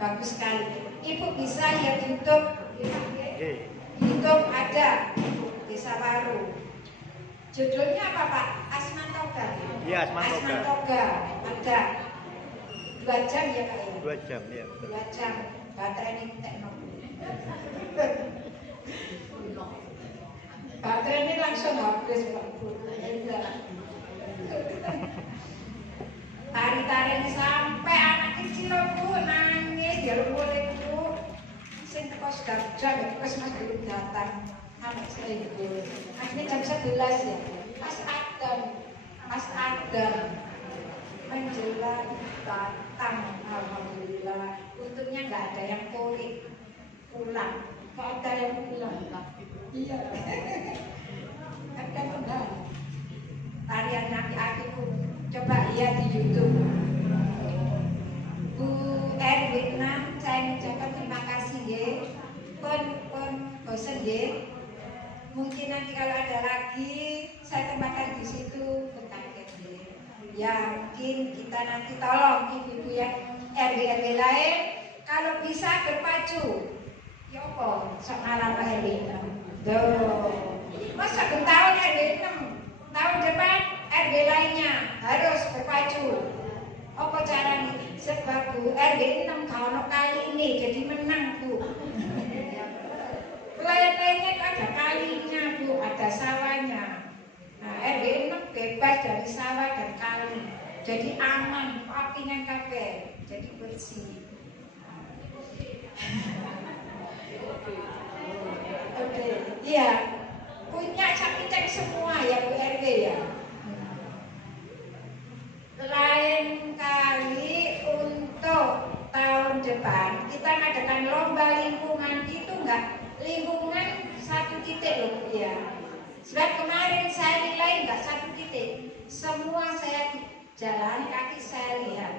bagus sekali. Ibu bisa lihat YouTube, YouTube ada di Sawaru. Judulnya apa Pak? Asman Toga. Iya, Asman Toga. Ada 2 jam ya Kak ya? 2 jam ya. 2 jam. Baterai ini teknologi. Baterai ini langsung habis Pak Bu. Tari-tarian sampai anak kecil Bu nangis dia mulai Bu. Sing teko Sidoarjo wis Mas belum datang. Anak saya itu. Akhirnya jam 11 ya. Mas Adam menjelang datang. Alhamdulillah. Untungnya nggak ada yang pulang. Nggak ada yang pulang. Iya. Ada enggak? Tarian Nabi Aku coba lihat di YouTube. Bu Erwina, saya mengucapkan terima kasih ya. Pun bosen ya. Mungkin nanti kalau ada lagi saya tempatkan di situ berkaget ya. Ya mungkin kita nanti tolong ibu-ibu yang RW lain kalau bisa berpacu. Ya apa? Sok ngalah Pak RW 6. Masa tahun RW 6 tahun depan RW lainnya harus berpacu. Apa caranya? Sebab Bu RW 6 kalau kali ini jadi menang Bu. Lain-lainnya itu ada kalinya Bu, ada sawahnya. Nah RW 6 bebas dari sawah dan kali. Jadi aman, papingan kabeh, jadi bersih. Oke, iya. Punya capiteng semua ya Bu RW ya. Lain kali untuk tahun depan kita ngadakan lomba lingkungan itu enggak lingkungan 1 titik loh ya. Sebab kemarin saya nilai enggak 1 titik. Semua saya jalan kaki saya lihat.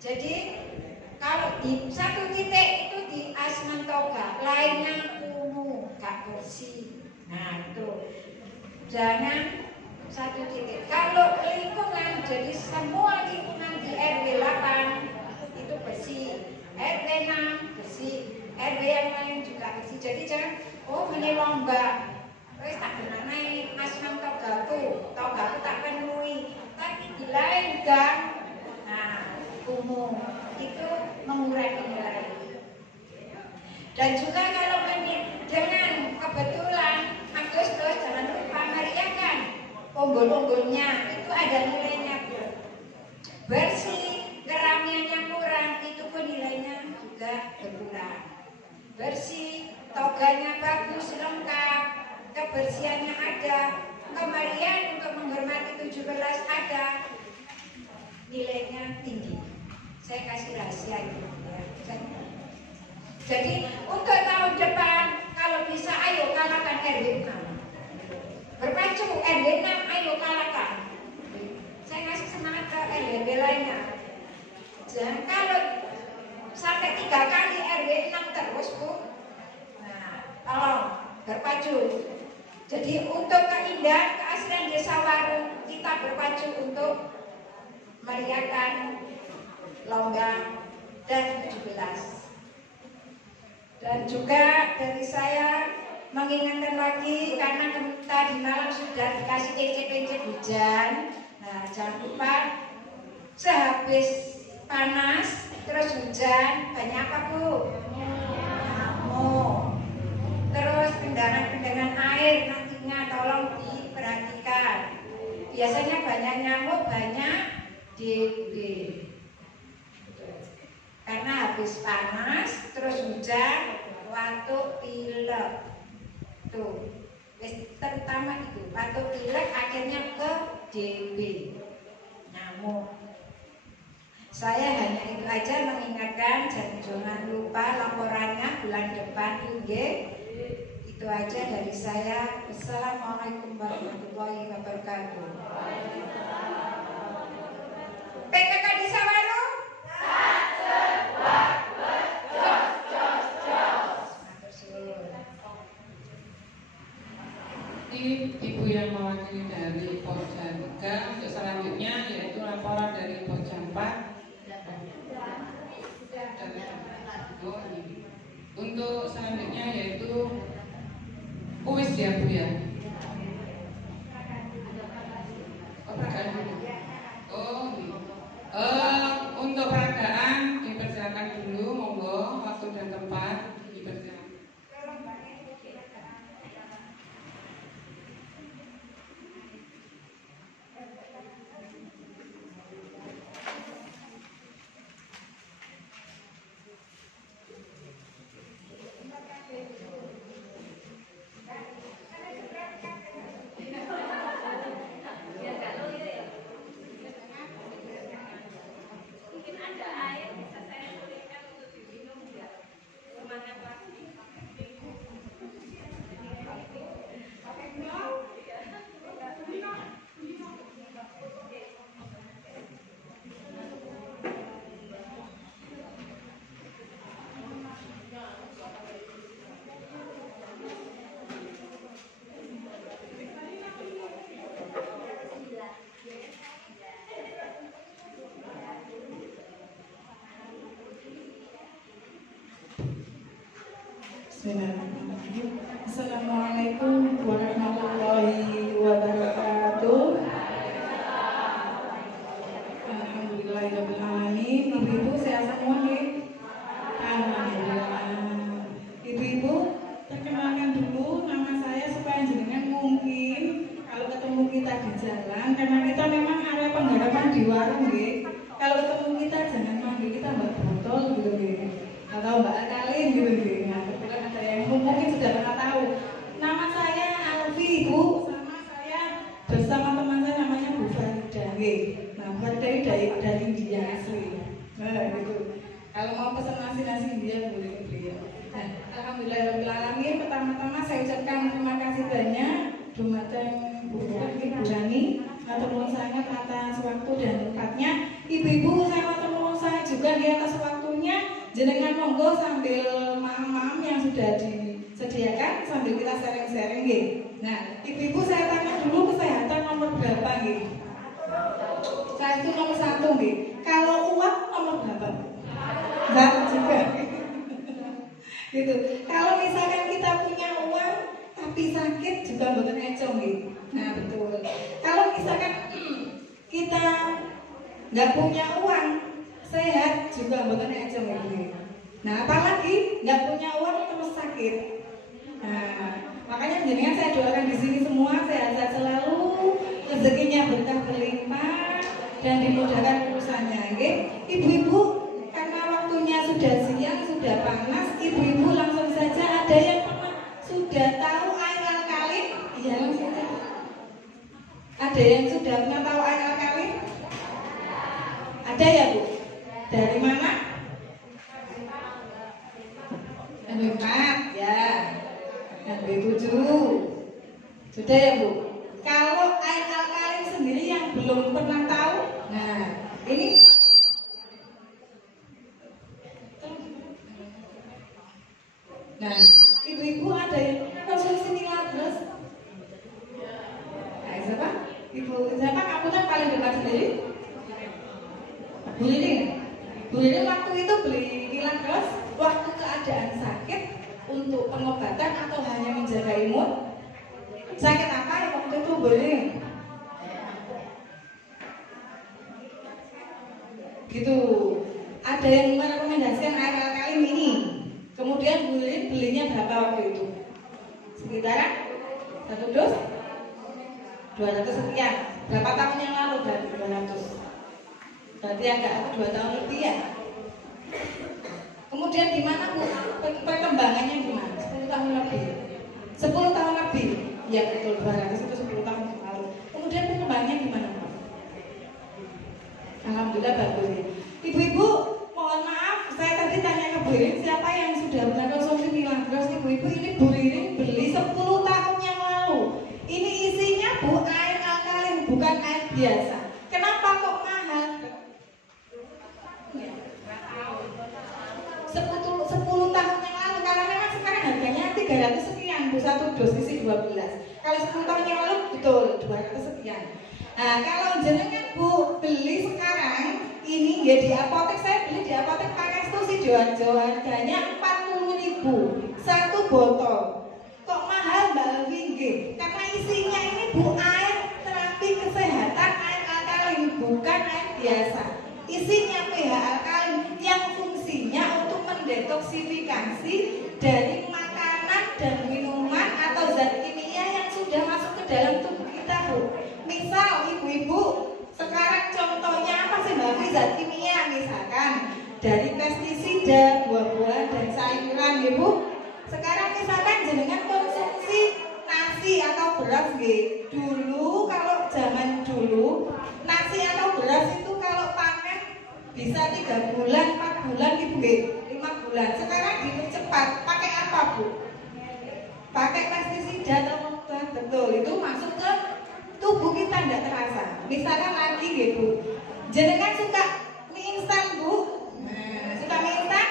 Jadi kalau di 1 titik itu di Asman Toga, lainnya kumuh, gak bersih. Nah itu jangan 1 titik. Kalau lingkungan, jadi semua lingkungan di RW 8 itu bersih, RW 6 bersih, RW yang lain juga bersih. Jadi jangan, oh ini lomba, wes tak benar naik Asman Togaku tak penuhi, tapi di lain gang, nah kumuh itu mengurangi nilai. Dan juga kalau dengan kebetulan Agustus jangan lupa meriahkan unggul-unggulnya itu ada nilainya Bu. Bersih, keramaiannya kurang itu pun nilainya juga berkurang. Bersih, toganya bagus lengkap, kebersihannya ada, kemeriahan untuk menghormati 17 ada, nilainya tinggi. Saya kasih rahasia itu ya. Jadi untuk tahun depan kalau bisa ayo kalahkan RW 6. Berpacu RW 6 ayo kalahkan. Saya kasih semangat ke RW lainnya. Dan kalau sampai 3 kali RW 6 terus Bu, nah tolong berpacu. Jadi untuk keindahan keaslian Desa Waru kita berpacu untuk meriahkan lomba dan 17. Dan juga dari saya mengingatkan lagi karena tadi malam sudah dikasih ecek-ecek hujan. Nah jangan lupa sehabis panas terus hujan banyak apa Bu? Nyamuk. Terus kendaraan air nantinya tolong diperhatikan. Biasanya banyak nyamuk, banyak DB. Karena habis panas terus hujan waktu pilek tuh terutama itu waktu pilek akhirnya ke DB nyamuk. Saya hanya itu aja mengingatkan dan jangan lupa laporannya bulan depan itu aja dari saya. Wassalamualaikum warahmatullahi wabarakatuh. PKK Desa Waru Ibu yang mewakili dari Pokja 3 untuk selanjutnya yaitu laporan dari Pokja 4. Untuk selanjutnya yaitu kuis ya Bu ya. Peragaan dulu. Untuk peragaan dipersilakan dulu, monggo waktu dan tempat dipersilakan. Assalamualaikum warahmatullahi wabarakatuh. Alhamdulillahirobbilalamin. Ibu-ibu sehat semua nih? Alhamdulillah. Ibu-ibu, perkenalkan dulu nama saya supaya jenengan mungkin kalau ketemu kita di jalan, karena kita memang area penggarapan di warung nih. Kalau ketemu kita jangan manggil kita Mbak Botol gitu nih, atau Mbak Akalin gitu nih. Nah, kebetulan ada yang mungkin sudah pernah tahu. Nama saya Alfi, Bu, sama saya bersama teman saya namanya Bu Farida. Nah, Bu Farida dari India asli. Nah, gitu. Kalau mau pesan nasi India boleh beliau. Nah, alhamdulillahirobbilalamin. Pertama-tama saya ucapkan terima kasih banyak dumateng Bu Rani, matur nuwun sangat atas waktu dan tempatnya. Ibu-ibu saya matur nuwun sangat juga di atas waktunya. Jenengan monggo sambil mam-mam yang sudah disediakan sambil kita sharing-sharing nggih. Nah, ibu-ibu saya tanya dulu kesehatan nomor berapa nggih? Saya itu nomor 1 nggih. Kalau uang nomor berapa? Enggak juga. Gitu. Kalau misalkan kita punya uang tapi sakit juga mboten econg nggih. Nah, betul. Kalau misalkan kita nggak punya uang, sehat juga mboten econg nggih. Nah, apalagi nggak punya uang terus sakit. Nah, makanya jenengan saya doakan di sini semua sehat-sehat selalu, rezekinya berkah berlimpah dan dimudahkan urusannya, nggih. Ibu-ibu, karena waktunya sudah siang, sudah panas, ibu-ibu langsung saja ada yang pernah sudah tahu air alkalin? Ada yang sudah pernah tahu air alkali? Ada ya Bu? Dari mana? RW4 ya. RW7 sudah ya Bu? Kalau air alkalin sendiri yang belum pernah tahu, nah ini nah ibu-ibu ada yang konsumsi Milagros? Nah, siapa? Ibu siapa kamunya paling dekat sendiri? Bu Liling waktu itu beli Milagros waktu keadaan sakit untuk pengobatan atau hanya menjaga imun? Sakit apa yang waktu itu Bu Liling? Gitu. Ada yang merekomendasikan air alkalin ini. Kemudian Bu Liling belinya berapa waktu itu? Sekitaran 1 dos 200 sekian. Berapa tahun yang lalu berarti 200? Berarti agak 2 tahun lebih ya. Kemudian di mana Bu? Perkembangannya gimana? 10 tahun lebih. 10 tahun lebih. Ya betul, 200 itu 10 tahun yang lalu. Kemudian perkembangannya gimana Bu? Alhamdulillah bagus. Ibu-ibu, mohon maaf, saya tadi tanya ke Bu Liling siapa yang sudah pernah konsumsi Milagros. Ibu-ibu, ini Bu Liling beli 10 tahun yang lalu. Ini isinya Bu air alkalin, bukan air biasa. Kenapa kok mahal? 10 tahun yang lalu, karena memang sekarang harganya 300 sekian Bu, 1 dos isi 12. Kalau 10 tahun yang lalu betul 200 sekian. Nah, kalau jenengan Bu beli sekarang ini ya di apotek, saya beli di apotek pakai Sidoarjo, harganya 40.000 1 botol. Kok mahal Mbak Wingi? Karena isinya ini Bu air terapi kesehatan, air alkalin, bukan air biasa. Isinya pH alkalin yang fungsinya untuk mendetoksifikasi dari makanan dan minuman atau zat kimia yang sudah masuk ke dalam tubuh kita Bu. Misal ibu-ibu sekarang contohnya apa sih Mbak? Zat kimia misalkan dari pestisida, buah-buahan dan sayuran ya Bu. Sekarang misalkan jenengan konsumsi nasi atau beras gitu. Dulu kalau zaman dulu nasi atau beras itu kalau panen bisa 3 bulan, 4 bulan ibu gitu, 5 bulan. Sekarang dipercepat, pakai apa Bu? Pakai pestisida atau obat, betul. Itu masuk ke tubuh kita tidak terasa. Misalkan lagi gitu, jenengan suka mie instan Bu? Nah, suka mie instan?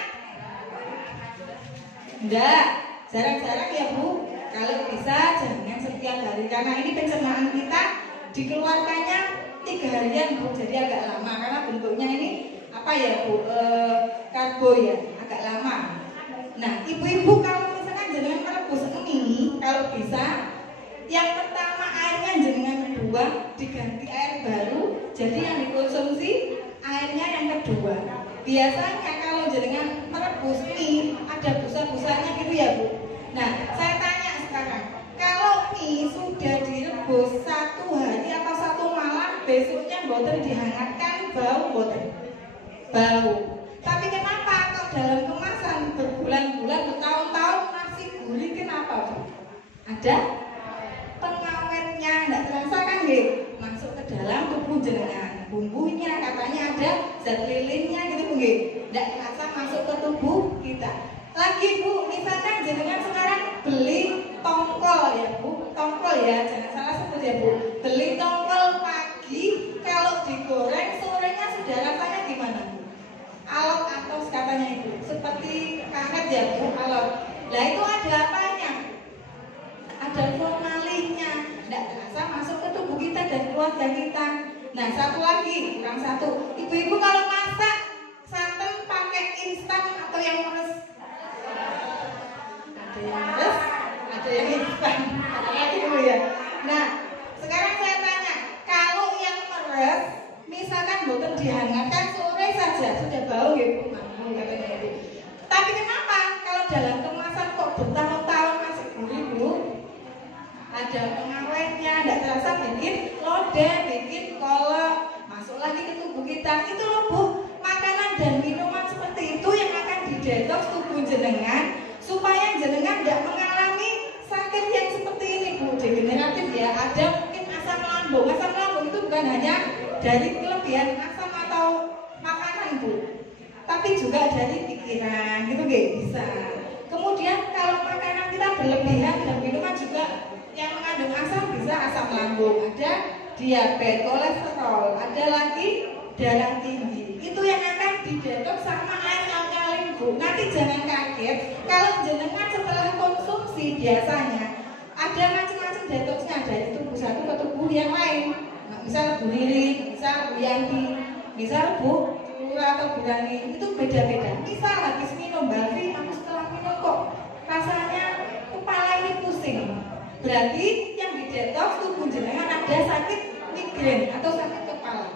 Enggak, jarang-jarang ya Bu. Kalau bisa jangan setiap hari, karena ini pencernaan kita dikeluarkannya 3 harian Bu, jadi agak lama karena bentuknya ini apa ya Bu, karbo ya, agak lama. Nah ibu-ibu kalau misalkan jenengan merebus mie, kalau bisa yang pertama airnya jenengan buang, diganti air baru, jadi yang dikonsumsi airnya yang kedua. Biasanya kalau jenengan merebus mie ada busa-busanya gitu ya Bu. Nah saya tanya sekarang, kalau mie sudah direbus 1 hari atau 1 malam, besoknya boten dihangatkan, bau boten? Bau. Tapi kenapa kok dalam kemasan berbulan-bulan, bertahun-tahun masih gurih, kenapa Bu? Ada pengawetnya, tidak terasa kan gitu, masuk ke dalam tubuh jenengan. Bumbunya katanya ada, zat lilinnya gitu Bu, tidak terasa masuk ke tubuh kita. Lagi Bu, misalkan jenengan sekarang beli tongkol ya Bu, tongkol ya, jangan salah sebut ya Bu. Beli tongkol pagi, kalau digoreng sorenya sudah rasanya gimana Bu? Alot atau katanya Ibu, seperti karet ya Bu, alot. Nah itu ada apanya? Ada formalinnya, tidak terasa masuk ke tubuh kita dan keluarga kita. Nah satu lagi, kurang satu, ibu-ibu kalau masak santan pakai instan atau yang meres? Ada yang meres, ada yang instan, ada lagi Bu ya. Nah sekarang saya tanya, kalau yang meres misalkan boten dihangatkan sore saja sudah bau ya Bu, katanya Ibu. Tapi kenapa kalau dalam kemasan kok bertahun-tahun masih gurih Bu? Ada pengawetnya, tidak terasa bikin lodeh, bikin kolak, masuk lagi ke tubuh kita. Itu loh Bu, makanan dan minuman seperti itu yang akan didetoks tubuh jenengan supaya jenengan tidak mengalami sakit yang seperti ini Bu, degeneratif ya. Ada mungkin asam lambung lambung. Asam lambung itu bukan hanya dari kelebihan asam atau makanan Bu, tapi juga dari pikiran, gitu nggih, bisa. Kemudian kalau makanan kita berlebihan dan minuman juga yang mengandung asam, bisa asam lambung, ada diabetes, kolesterol, ada lagi darah tinggi. Itu yang akan didetoks sama air alkalin Bu. Nanti jangan kaget kalau jenengan setelah konsumsi biasanya ada macam-macam detoksnya dari tubuh satu ke tubuh yang lain. Nah, misal Bu Riri, misal Bu Yanti, misal Bu Lura atau Bu Rani, itu beda-beda. Misal habis minum Balvi, aku setelah minum kok rasanya kepala ini pusing. Berarti yang didetoks tubuh jenengan ada sakit migrain atau sakit kepala.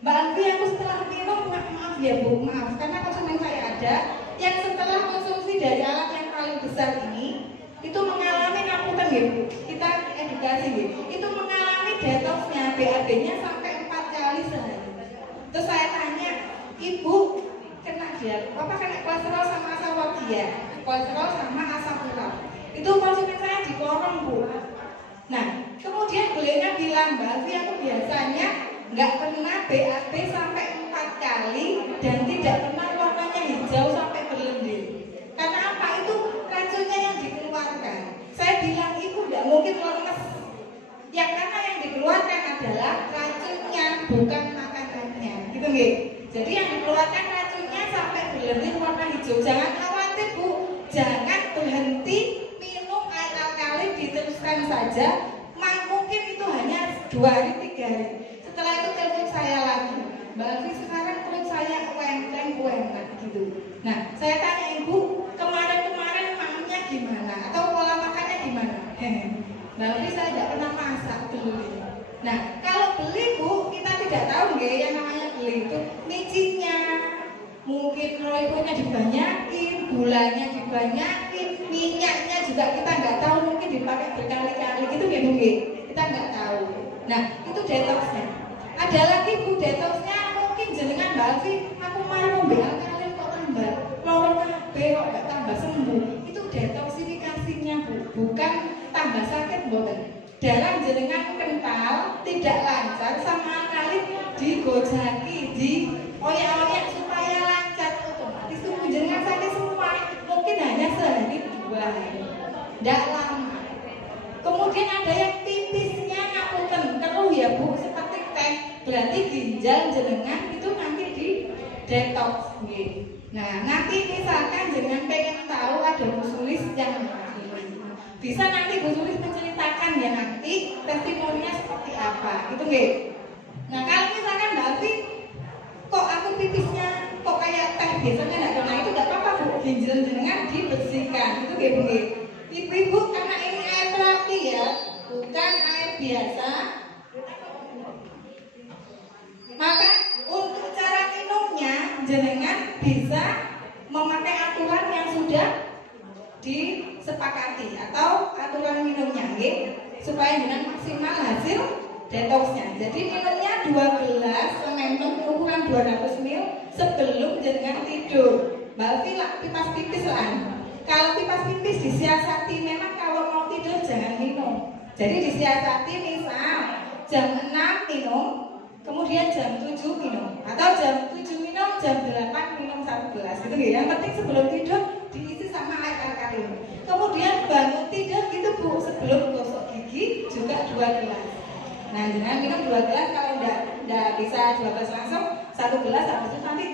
Mbak Alfi, aku setelah minum, maaf ya Bu, maaf, karena konsumen saya ada yang setelah konsumsi dari alat yang paling besar ini, itu mengalami ngapunten ya Bu, kita edukasi gitu, itu mengalami detoksnya, BAB-nya sampai 4 kali sehari. Terus saya tanya, Ibu kena kolesterol sama asam lambung, kolesterol sama asam urat. Itu konsumen saya dikorong Bu. Nah, kemudian beliaunya bilang, Mbak Alfi, aku biasanya nggak pernah BAB sampai 4 kali dan tidak pernah warnanya hijau sampai berlendir. Karena apa? Itu racunnya yang dikeluarkan. Saya bilang, Ibu nggak mungkin lemes. Ya karena yang dikeluarkan adalah racunnya, bukan makanannya. Gitu nggih. Jadi yang dikeluarkan racunnya sampai berlendir warna hijau. Jangan khawatir Bu, jangan berhenti minum air alkalin, diteruskan saja. Mungkin itu hanya 2 hari 3 hari. Setelah itu telepon saya lagi, Mbak Alfi, sekarang perut saya enak gitu. Nah, saya tanya Ibu, kemarin makannya gimana? Atau pola makannya gimana? Mbak Alfi, saya tidak pernah masak beli. Nah, kalau beli Bu, kita tidak tahu nggak yang namanya beli itu micinnya. Mungkin royconya dibanyakin, gulanya dibanyakin, minyaknya juga kita nggak tahu, mungkin dipakai berkali-kali gitu ya Bu, kita nggak tahu. Nah, itu detoksnya. Ada lagi Bu, detoksnya mungkin jenengan Mbak Alfi, aku kemarin mau alkalin kok tambah lorong kabeh kok nggak tambah sembuh. Itu detoksifikasinya Bu, bukan tambah sakit bukan. Darah jenengan kental, tidak lancar, sama alkalin digojaki, dioyak-oyak supaya lancar, otomatis tubuh jenengan sakit semua. Mungkin hanya sehari 2 hari, tidak lama. Kemudian ada yang pipisnya ngapunten keruh ya Bu, seperti teh, berarti ginjal jenengan itu nanti di detox gitu. Nah, nanti misalkan jenengan pengen tahu ada musulis yang bisa nanti musulis menceritakan ya nanti testimoninya seperti apa, gitu nggih. Nah, kalau misalkan Mbak Alfi, kok aku pipisnya kok kayak teh biasanya enggak, nah itu enggak apa-apa Bu, ginjal jenengan dibersihkan, itu nggih Bu. Ibu-ibu, karena ini air terapi ya, bukan air biasa. Maka untuk cara minumnya jenengan bisa memakai aturan yang sudah disepakati atau aturan minumnya, supaya dengan maksimal hasil detoksnya. Jadi minumnya 2 gelas semen ukuran 200 ml sebelum jenengan tidur. Mbak Alfi lah pipas pipis lah. Kalau pipas pipis disiasati, memang kalau mau tidur jangan minum. Jadi disiasati, misal jam 6 minum, kemudian jam 7 minum, atau jam 7 minum, jam 8 minum 1 gelas gitu ya. Yang penting sebelum tidur diisi sama air alkalin. Kemudian bangun tidur gitu Bu, sebelum gosok gigi juga 2 gelas. Nah, jangan minum 2 gelas, kalau enggak bisa 2 gelas langsung, 1 gelas, habis itu nanti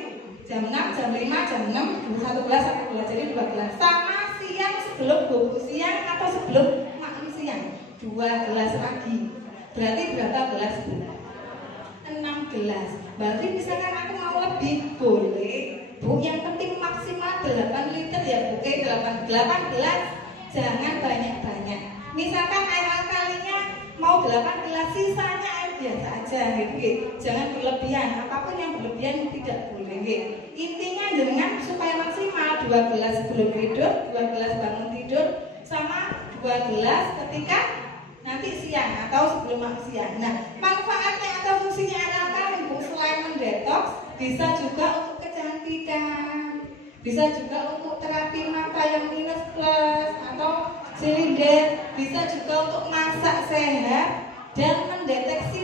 jam 6, jam 5, jam 6, 1 gelas, 1 gelas, jadi 2 gelas. Sama siang sebelum bobo siang atau sebelum makan siang, 2 gelas lagi. Berarti berapa gelas Bu? 6 gelas. Berarti misalkan aku mau lebih, boleh Bu, yang penting maksimal 8 liter ya Bu, 8 gelas, jangan banyak-banyak. Misalkan air alkalinnya mau 8 gelas, sisanya air biasa aja gitu. Jangan berlebihan, apapun yang berlebihan tidak boleh gitu. Intinya dengan supaya maksimal 2 gelas sebelum tidur, 2 gelas bangun tidur, sama 2 gelas ketika nanti siang atau sebelum makan siang. Nah, manfaatnya atau fungsinya air alkalin Bu, selain mendetoks, bisa juga untuk kecantikan, bisa juga untuk terapi mata yang minus plus atau silinder, bisa juga untuk masak sehat dan mendeteksi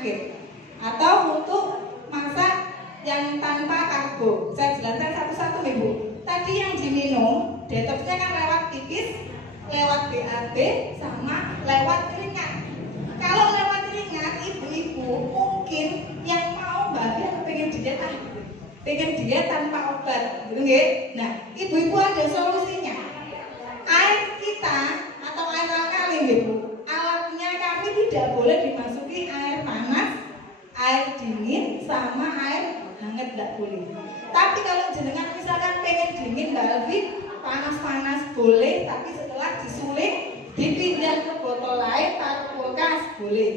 penyakit atau untuk masak yang tanpa karbo. Saya jelaskan satu-satu Ibu. Tadi yang diminum detoxnya kan lewat pipis, lewat BAB, sama lewat keringat. Kalau lewat keringat, ibu-ibu mungkin yang mau bahagia pengen diet pengen diet tanpa obat, gitu nggih. Nah, ibu-ibu ada solusinya. Air kita atau air alkalin, Ibu. Alatnya kami tidak boleh dimasuki air panas, air dingin, sama air hangat tidak boleh. Tapi kalau jenengan misalkan pengen dingin Mbak Elvi, panas-panas boleh, tapi setelah disuling dipindah ke botol lain, taruh kulkas boleh.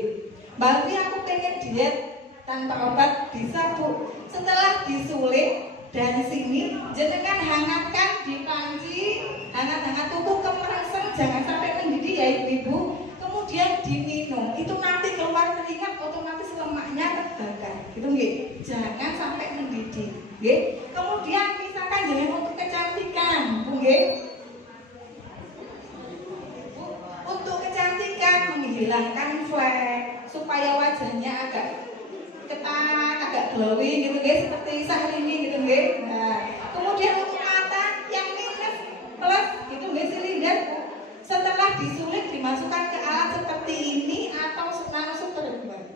Mbak Elvi aku pengen diet tanpa obat, bisa Bu. Setelah disuling dan sini jenengan hangatkan di panci, hangat-hangat tubuh kemeresem, jangan sampai mendidih ya ibu-ibu. Kemudian diminum, itu nanti keluar keringat otomatis lemaknya terbakar, gitu nggih. Jangan sampai mendidih, nggih. Kemudian misalkan jenengan untuk kecantikan, Bu nggih. Untuk kecantikan menghilangkan flek supaya wajahnya agak ketat, agak glowing gitu guys, seperti Syahrini gitu guys. Nah, kemudian untuk mata yang minus plus gitu guys, silinder setelah disulit dimasukkan ke alat seperti ini atau nano super guys.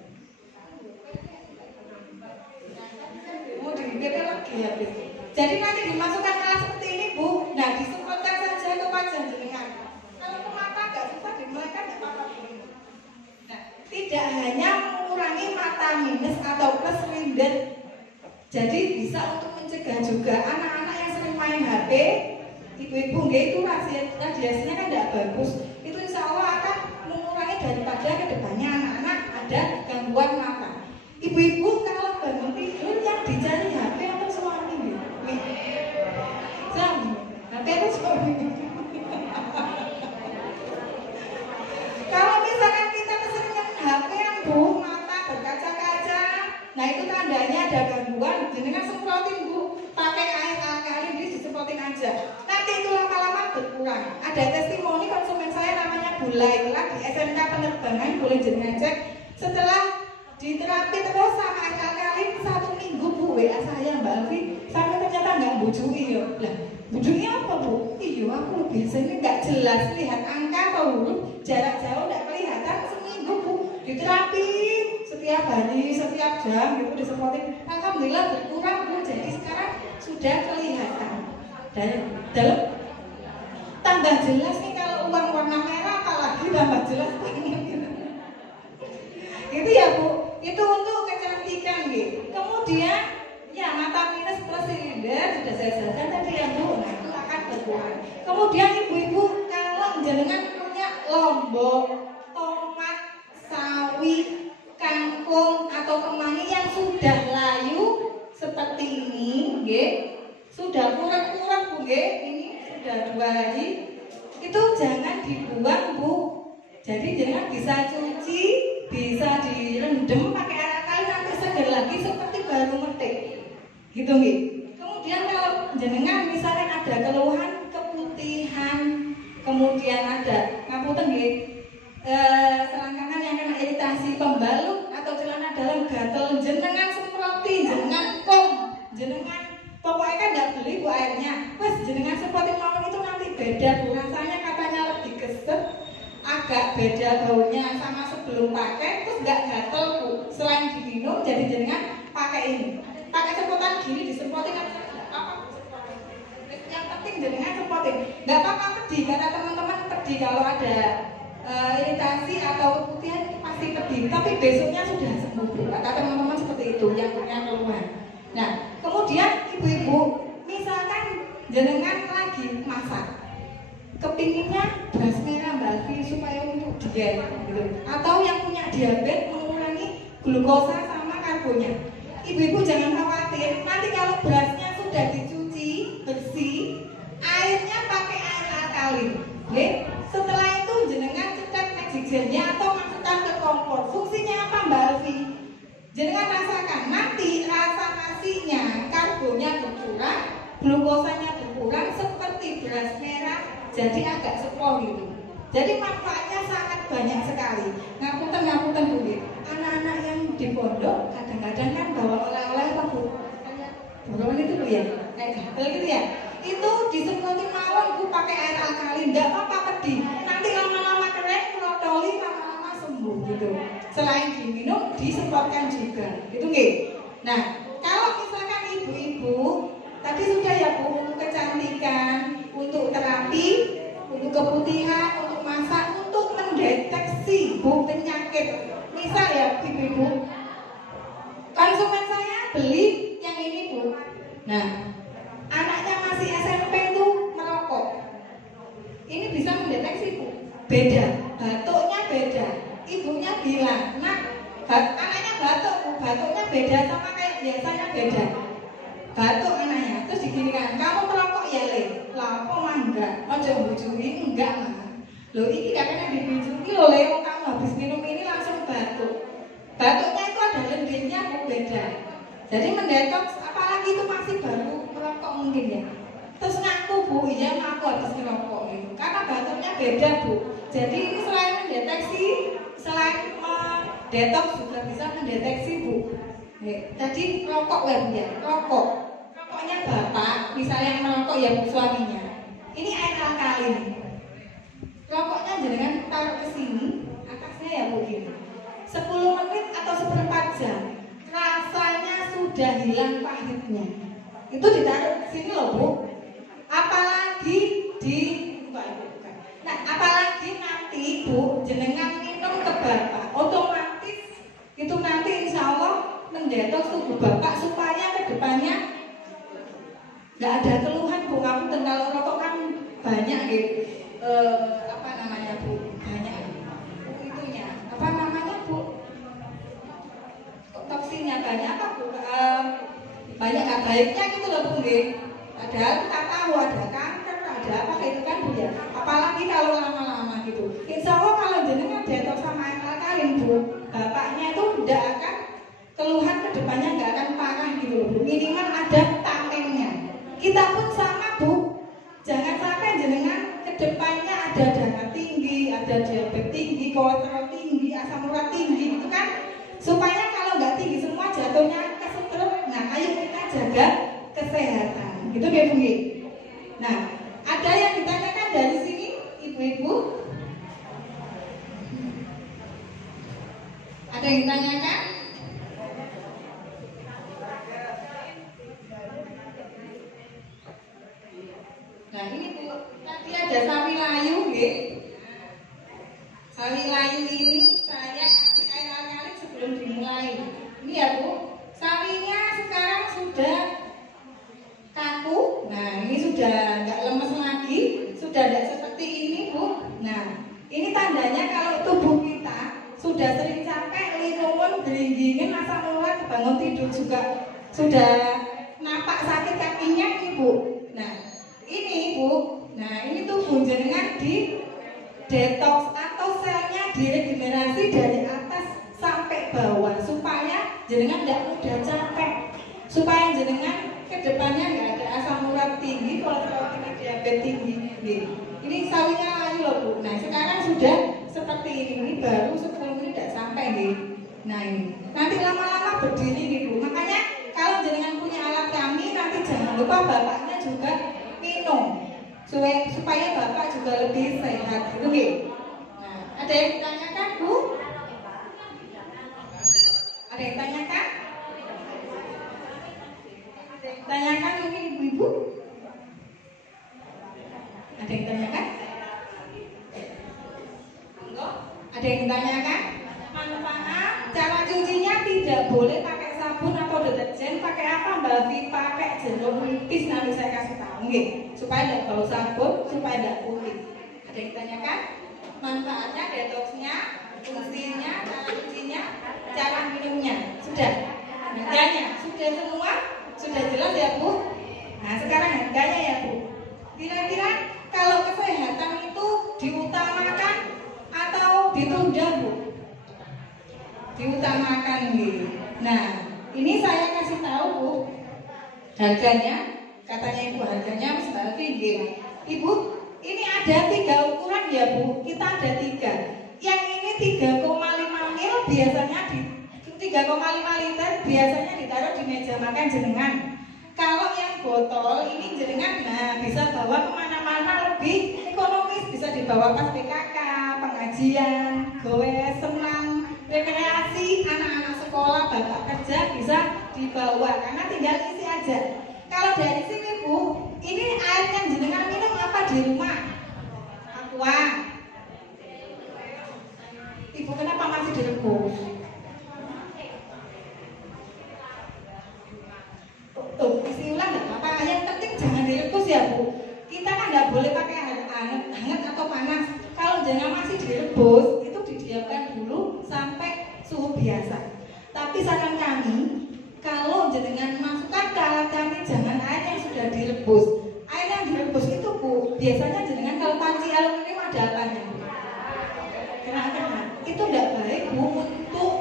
Mau diberi lagi habis. Jadi nanti dimasukkan ke alat seperti ini Bu. Nah, disemprotkan saja ke wajah jenengan. Kalau ke mata agak susah dimulaikan enggak apa-apa. Nah, tidak hanya mengurangi mata minus atau plus silinder. Jadi bisa untuk mencegah juga anak-anak yang sering main HP, ibu-ibu nggih, itu radiasinya kan tidak bagus. Itu insya Allah akan mengurangi daripada kedepannya anak-anak ada gangguan mata. Ibu-ibu kalau bangun tidur yang dicari HP atau suami gitu. HP itu suami. Kalau misalkan kita keseringan HP Bu, mata berkaca-kaca, nah itu tandanya ada gangguan. Jenengan semprotin Bu, pakai air alkalin, disemprotin aja. Nanti itu lama-lama berkurang. Ada testimoni konsumen saya namanya Bu Laila di SMK Penerbangan, boleh jenengan cek. Setelah diterapi terus sama air alkalin 1 minggu Bu, WA saya Mbak Alfi, sampai ternyata nggak bujui ya. Lah, bujui apa Bu? Iya, aku biasanya nggak jelas lihat angka atau huruf, jarak jauh nggak kelihatan. Seminggu Bu, diterapi setiap hari, setiap jam gitu disemprotin. Alhamdulillah berkurang Bu, jadi sekarang sudah kelihatan. Dan dalam tambah jelas nih kalau uang warna merah, apalagi tambah jelas banget. Itu ya Bu, itu untuk kecantikan gitu. Kemudian ya mata minus plus silinder sudah saya jelaskan tadi ya Bu, nah itu akan berkurang. Kemudian ibu-ibu kalau jenengan punya lombok, tomat, sawi, kangkung atau kemangi yang sudah layu seperti ini, nggih, sudah kurang-kurang Bu nggih, ini sudah 2 hari, itu jangan dibuang Bu. Jadi jenengan bisa cuci, bisa direndam pakai air alkalin, nanti segar lagi seperti baru metik, gitu nggih. Kemudian kalau jenengan misalnya ada keluhan keputihan, kemudian ada ngapunten nggih, selangkangan yang kena iritasi pembalut atau celana dalam gatel, jenengan semproti, jenengan kom, jenengan pokoknya kan nggak beli Bu airnya, wes jenengan semprotin mawon itu nanti beda Bu, rasanya katanya lebih keset, agak beda baunya sama sebelum pakai, terus nggak gatel Bu. Selain diminum, jadi jenengan pakai ini, pakai semprotan gini disemprotin aja, apa? Yang penting jenengan semprotin, nggak apa-apa pedih, kata teman-teman pedih kalau ada iritasi atau keputihan itu pasti pedih, tapi besoknya sudah sembuh Bu. Kata teman-teman seperti itu yang punya keluhan. Nah, kemudian ibu-ibu, misalkan jenengan lagi masak, kepinginnya beras merah Mbak Alfi supaya untuk diet gitu. Atau yang punya diabetes mengurangi glukosa sama karbonya. Ibu-ibu jangan khawatir, nanti kalau berasnya sudah dicuci bersih, airnya pakai air alkalin. Okay? Setelah itu jenengan cetak magic gel-nya atau masukkan ke kompor. Fungsinya apa Mbak Alfi? Jenengan rasakan nanti rasa nasinya, karbonya berkurang, glukosanya berkurang seperti beras merah, jadi agak sepol gitu. Jadi manfaatnya sangat banyak sekali. Ngapunten Bu, anak-anak yang di pondok kadang-kadang kan bawa oleh-oleh apa Bu? Borong itu Bu ya, kayak gatel gitu ya. Itu disemproti mawon Bu pakai air alkali, nggak apa-apa pedih. Nanti lama-lama kering, protoli lama-lama sembuh gitu. Selain diminum, disemprotkan juga, gitu nggih. Nah, kalau misalkan ibu-ibu tadi sudah ya Bu untuk kecantikan, untuk terapi, untuk keputihan, untuk masak, untuk mendeteksi Bu penyakit. Misal ya ibu-ibu, konsumen saya beli yang ini Bu. Nah, anaknya masih SMP itu merokok. Ini bisa mendeteksi Bu. Beda, batuknya beda. Ibunya bilang, nak, anaknya batuk Bu, batuknya beda sama kayak biasanya beda. Batuk anaknya, terus diginikan, kamu merokok ya Le? Lah, kok mah enggak? Ojo bujuri, enggak mah. Loh, ini katanya dibujuri loh Le, kamu habis minum ini langsung batuk. Batuknya itu ada lendirnya Bu, beda. Jadi mendetoks, apalagi itu masih baru merokok mungkin ya. Terus ngaku Bu, iya ngaku habis merokok gitu. Karena batuknya beda Bu. Jadi ini selain mendeteksi, selain detoks juga bisa mendeteksi Bu. Jadi rokok ya Bu ya, rokok. Rokoknya bapak, misalnya yang merokok ya Bu suaminya. Ini air alkali. Rokoknya jenengan taruh ke sini, atasnya ya Bu gini. 10 menit atau seperempat jam, rasanya sudah hilang pahitnya. Itu ditaruh ke sini loh Bu. Apalagi nah, apalagi nanti Bu jenengan minum ke bapak, otomatis itu nanti insya Allah mendetoks tubuh bapak supaya ke depannya nggak ada keluhan Bu. Kamu kalau rokok kan banyak gitu, apa namanya Bu, banyak itunya, apa namanya Bu, toksinnya banyak apa Bu, banyak nggak baiknya gitu loh Bu. Padahal kita tahu ada kanker, ada apa gitu kan Bu ya. Apalagi kalau lama-lama gitu. Insya Allah kalau jenengan detoks sama air alkalin Bu, bapaknya itu tidak akan keluhan kedepannya, nggak akan parah gitu loh Bu. Minimal ada tamengnya. Kita pun sama Bu. Jangan sampai jenengan kedepannya ada darah tinggi, ada diabetes tinggi, kolesterol tinggi, asam urat tinggi gitu kan. Supaya kalau nggak tinggi semua jatuhnya ke stroke. Nah, ayo kita jaga kesehatan. Gitu deh Bu. Nah, ada yang ditanyakan dari sini ibu-ibu? Ada yang ditanyakan? Nah ini Bu, tadi ada sawi layu nggih. Sawi layu ini saya kasih air alkali sebelum dimulai. Ini ya Bu, sawinya sekarang sudah kaku. Nah ini sudah nggak lemes lagi, sudah tidak seperti ini Bu. Nah ini tandanya kalau tubuh kita sudah sering capek, linungun, geringgingin, asam urat, bangun tidur juga sudah napak sakit kakinya ini Bu. Nah ini Bu, nah ini tubuh jenengan di detox atau selnya diregenerasi dari atas sampai bawah supaya jenengan tidak mudah capek, supaya jenengan kedepannya nggak ada asam urat tinggi, kolesterol tinggi, diabetes tinggi. Ini sawinya layu loh Bu. Nah sekarang sudah seperti ini baru 10 menit tidak sampai nih. Nah ini nanti lama-lama berdiri nih Bu. Makanya kalau jenengan punya alat kami nanti jangan lupa bapaknya juga minum supaya bapak juga lebih sehat gitu nih. Nah ada yang ditanyakan Bu? Ada yang tanyakan? Tanyakan mungkin ibu-ibu? Ada yang tanyakan? Enggak? Ada yang ditanyakan? Manfaat cara cucinya tidak boleh pakai sabun atau deterjen, pakai apa Mbak Vi? Pakai jeruk nipis nanti saya kasih tahu nih, supaya tidak bau sabun, supaya tidak putih. Ada yang ditanyakan? Manfaatnya, detoksnya, fungsinya, cara cucinya, cara minumnya, sudah? Harganya sudah semua? Sudah jelas ya Bu? Nah sekarang harganya ya Bu. Kira-kira kalau kesehatan itu diutamakan atau ditunda Bu? Diutamakan gitu. Nah ini saya kasih tahu Bu, harganya, katanya Ibu harganya sebesar tinggi. Ibu, ini ada 3 ukuran ya Bu. Kita ada 3. Yang ini 3,5 mil biasanya di 3,5 liter biasanya ditaruh di meja makan jenengan. Kalau yang botol ini jenengan bisa bawa kemana-mana, lebih ekonomis, bisa dibawa pas PKK, pengajian, goes, senang, rekreasi, anak-anak sekolah, bapak kerja bisa dibawa karena tinggal isi aja. Kalau dari sini Bu, ini air yang jenengan minum apa di rumah? Aqua. Ibu kenapa masih direbus? Tuh, isi ulang nggak apa-apa. Yang penting jangan direbus ya Bu. Kita kan nggak boleh pakai hangat atau panas. Kalau jangan masih direbus, itu didiamkan dulu sampai suhu biasa. Tapi saran kami, kalau jenengan masukkan ke alat kami, jangan air yang sudah direbus. Air yang direbus itu Bu, biasanya jenengan kalau panci aluminium ada apanya? Kena-kena. Itu nggak baik Bu untuk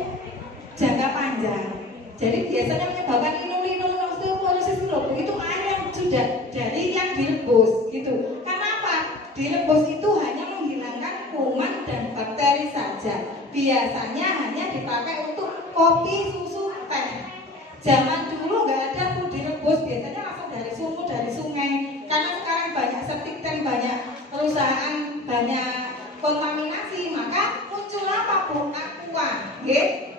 jangka panjang. Jadi biasanya menyebabkan linu-linu, osteoporosis itu air yang sudah dari yang direbus gitu. Kenapa? Direbus itu hanya menghilangkan kuman dan bakteri saja. Biasanya hanya dipakai untuk kopi, susu, teh. Zaman dulu nggak ada Bu direbus, biasanya langsung dari sumur, dari sungai. Karena sekarang banyak septic tank, banyak perusahaan, banyak kontaminasi, maka muncul apa Bu? Aqua,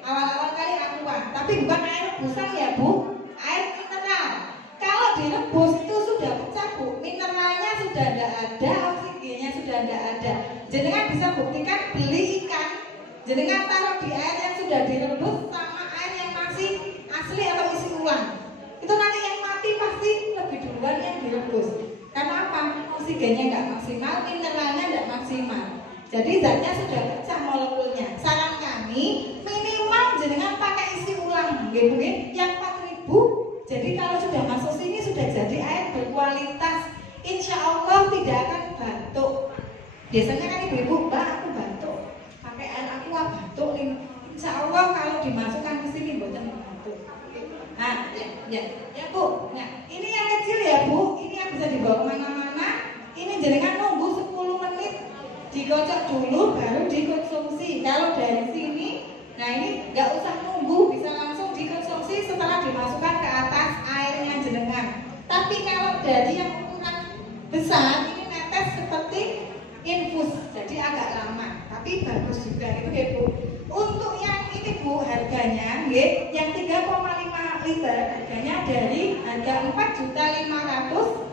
awal-awal kali aqua, tapi bukan air rebusan ya Bu, air mineral. Kalau direbus itu sudah pecah Bu, mineralnya sudah tidak ada, oksigennya sudah tidak ada. Jenengan bisa buktikan beli ikan, jenengan taruh di air yang sudah direbus sama air yang masih asli atau isi ulang. Itu nanti yang mati pasti lebih duluan yang direbus. Karena apa? Oksigennya nggak maksimal, mineralnya nggak maksimal. Jadi zatnya sudah pecah molekulnya. Saran kami minimal jenengan pakai isi ulang, gitu yang 4.000. Jadi kalau sudah masuk sini sudah jadi air berkualitas. Insya Allah tidak akan batuk. Biasanya kan ibu-ibu, Mbak aku batuk, pakai air aqua batuk. Insya Allah kalau dimasukkan ke sini buatan batuk. Nah, ya Bu. Nah, ini yang kecil ya Bu. Ini yang bisa dibawa kemana-mana. Ini jenengan nunggu 10 menit. Dikocok dulu baru dikonsumsi. Kalau dari sini, nah ini nggak usah nunggu, bisa langsung dikonsumsi setelah dimasukkan ke atas airnya jenengan. Tapi kalau dari yang ukuran besar, ini netes seperti infus, jadi agak lama. Tapi bagus juga itu ya Bu. Untuk yang ini Bu harganya, yang 3,5 liter harganya dari harga 4.500.000.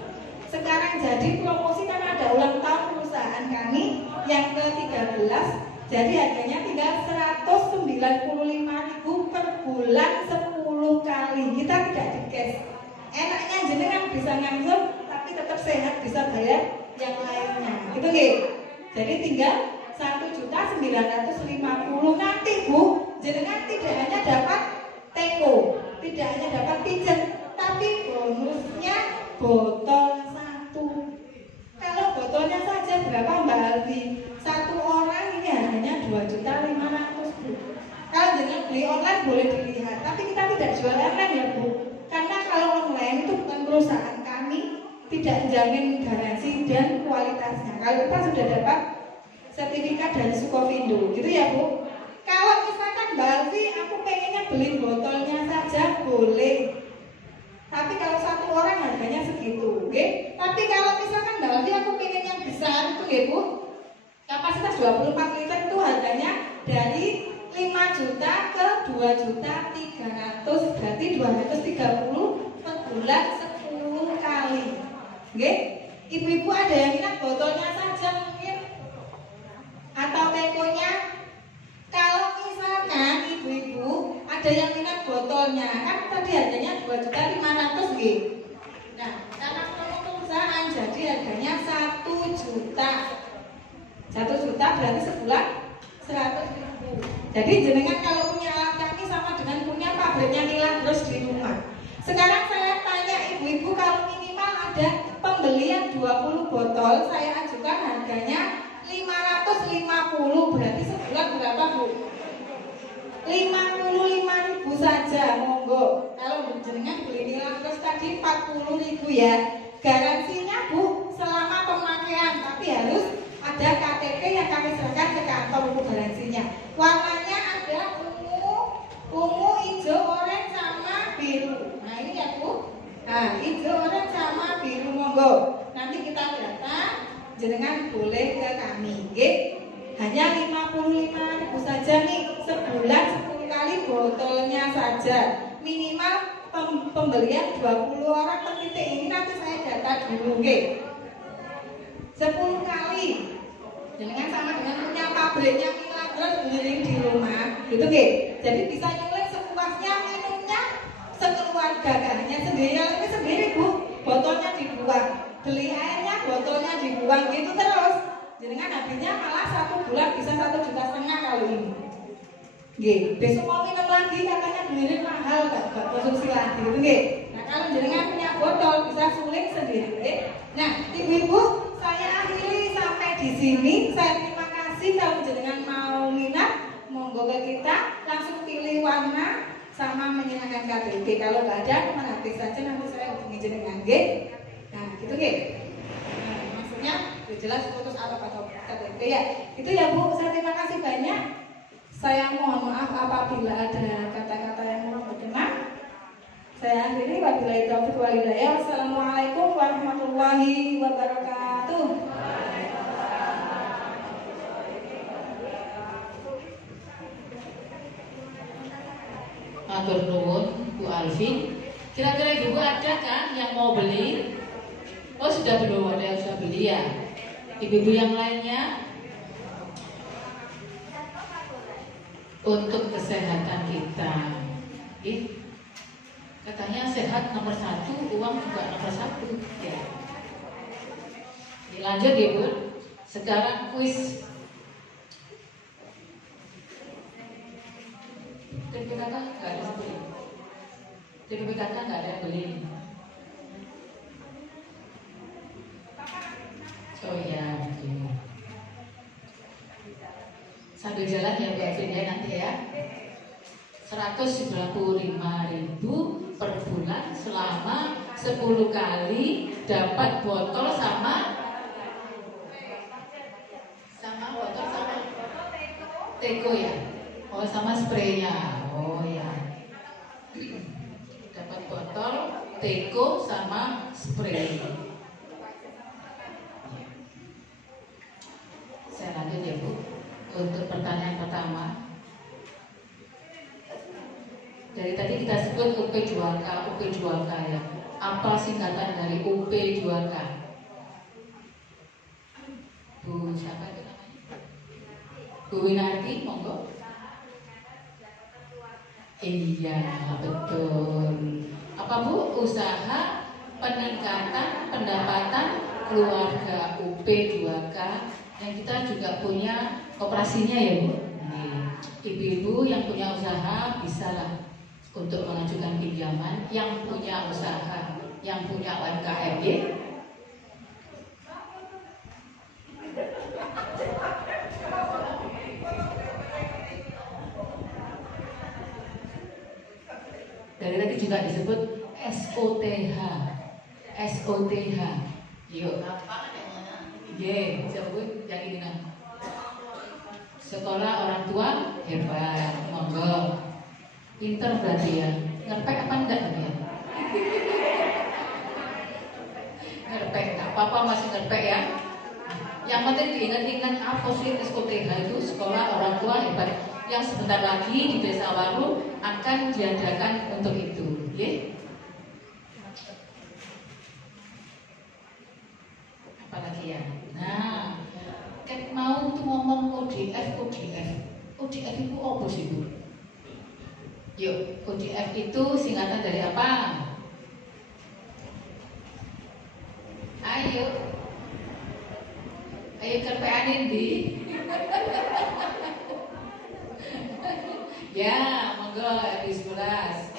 Sekarang jadi promosi karena ada ulang tahun perusahaan kami yang ke-13, jadi harganya tinggal 195.000 per bulan 10 kali. Kita tidak di cash. Enaknya jenengan bisa ngangsur tapi tetap sehat, bisa bayar yang lainnya. Gitu nggih. Jadi tinggal 1.950.000 nanti Bu, jenengan tidak hanya dapat teko, tidak hanya dapat pijet, tapi bonusnya botol. Kalau botolnya saja berapa Mbak Alfi? Satu orang ini harganya 2.500.000. Kalau dengan beli online boleh dilihat, tapi kita tidak jual online ya Bu. Karena kalau online itu bukan perusahaan kami, tidak menjamin garansi dan kualitasnya. Kalau kita sudah dapat sertifikat dari Sukovindo, gitu ya Bu. Kalau misalkan Mbak Alfi, aku pengennya beli botolnya saja boleh. Tapi kalau satu orang harganya segitu, okay? Tapi kalau misalkan Mbak Alfi aku pengen yang besar itu ya Bu, kapasitas 24 liter itu harganya dari 5 juta ke 2.300.000, berarti 230 per bulan 10 kali. Okay? Ibu-ibu ada yang minat botolnya saja mungkin atau tekonya? Kalau misalkan ibu-ibu ada yang minat botolnya, kan tadi harganya 2.500.000 nggih. Nah, karena perusahaan jadi harganya 1 juta. 1 juta berarti sebulan 100.000. Jadi jenengan kalau punya alat kaki sama dengan punya pabriknya Milagros di rumah. Sekarang saya tanya ibu-ibu, kalau minimal ada pembelian 20 botol, saya ajukan harganya 550, berarti sebulan berapa Bu? 55.000 saja, monggo. Kalau jenengan beli Milagros tadi 40.000 ya. Garansinya Bu selama pemakaian, tapi harus ada KTP yang kami serahkan ke kantor untuk garansinya. Warnanya ada ungu jenengan boleh ke kami, nggih. Hanya 55.000 saja nih, sebulan 10 kali botolnya saja. Minimal pembelian 20 orang per titik ini, nanti saya data dulu, nggih. 10 kali. Jenengan sama dengan punya pabriknya Milagros ngiring di rumah, gitu nggih. Jadi bisa nyulik sepuasnya, minumnya sekeluarga, kan hanya sendiri. Kalau ini sendiri Bu, botolnya dibuang, beli airnya botolnya dibuang, gitu terus. Jenengan habisnya malah 1 bulan bisa 1,5 juta kalau ini. Nggih, besok mau minum lagi katanya ngiring mahal, gak konsumsi lagi, gitu nggih. Nah kalau jenengan punya botol bisa suling sendiri, nggih. Nah ibu-ibu, saya akhiri sampai di sini. Saya terima kasih. Kalau jenengan mau minat, monggo ke kita, langsung pilih warna sama menyenangkan KTP. Kalau nggak ada, menghapus saja, nanti saya hubungi jenengan, nggih. Nah, gitu nggih. Nah, maksudnya udah jelas putus atau KTP ya. Itu ya Bu. Saya terima kasih banyak. Saya mohon maaf apabila ada kata-kata yang kurang berkenan. Saya akhiri, wabillahi taufiq wal hidayah. Wassalamualaikum warahmatullahi wabarakatuh. Matur nuwun Bu Alvin. Kira-kira Ibu ada kan yang mau beli? Oh sudah belum, ada yang sudah beli ya. Ibu-ibu yang lainnya, untuk kesehatan kita, katanya sehat nomor 1, uang juga nomor 1 ya. Lanjut ya Bu. Sekarang kuis. TPKK nggak ada yang beli. TPKK nggak ada yang beli. Oh ya, begini. Sambil jalan ya Bu Alvin ya nanti ya. 195.000 per bulan selama 10 kali dapat botol sama botol sama teko ya. Oh sama spraynya. Oh ya. Dapat botol teko sama spray. Saya lanjut ya Bu. Untuk pertanyaan pertama, dari tadi kita sebut UP Jualka ya. Apa singkatan dari UP Jualka? Bu siapa itu namanya? Bu Winarti, monggo. Iya betul. Apa Bu? Usaha peningkatan pendapatan keluarga UP Jualka. Yang kita juga punya koperasinya ya Bu. Ibu-ibu yang punya usaha bisalah untuk mengajukan pinjaman, yang punya usaha, yang punya UMKM ya. Dari tadi juga disebut SOTH. SOTH. Yuk. Ye, sebut yang ini kan. Sekolah orang tua hebat, monggo. Pinter berarti ya. Ngerpek apa enggak ya? Ngerpek, tak apa-apa masih ngerpek ya. Yang penting diingat-ingat apa sih SOTH itu, sekolah orang tua hebat. Yang sebentar lagi di Desa Waru akan diadakan untuk itu, ya. Apalagi ya. Nah, kan mau tuh ngomong ODF itu apa sih Bu? Yuk, ODF itu singkatan dari apa? Ayo kerpeanin di. Ya, monggo di 11.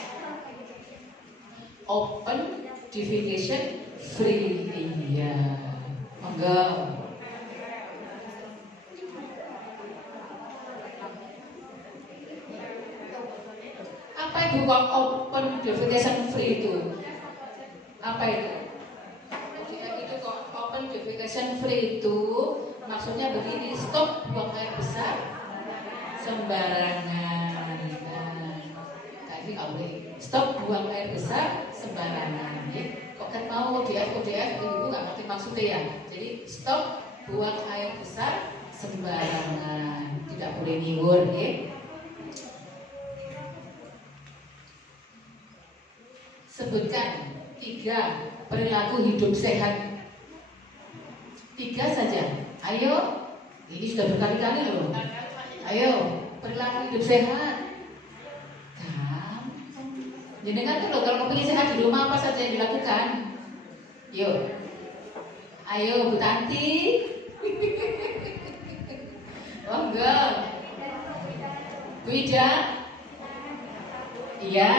Open Defecation Free. Iya. Monggo. Apa itu kok open defecation free itu? Apa itu? Itu kok open defecation free itu maksudnya begini, stop buang air besar sembarangan. Tadi nggak boleh. Stop buang air besar sembarangan. Kok kan mau ODF ibu nggak ngerti maksudnya ya. Jadi stop buang air besar sembarangan, tidak boleh niwur ya. Sebutkan 3 perilaku hidup sehat. 3 saja. Ayo, ini sudah berkali-kali loh. Ayo, perilaku hidup sehat. Jadi kan tuh loh, kalau kepingin sehat di rumah apa saja yang dilakukan? Yuk, ayo Bu Tanti. Oh enggak, Bu Ida. Iya.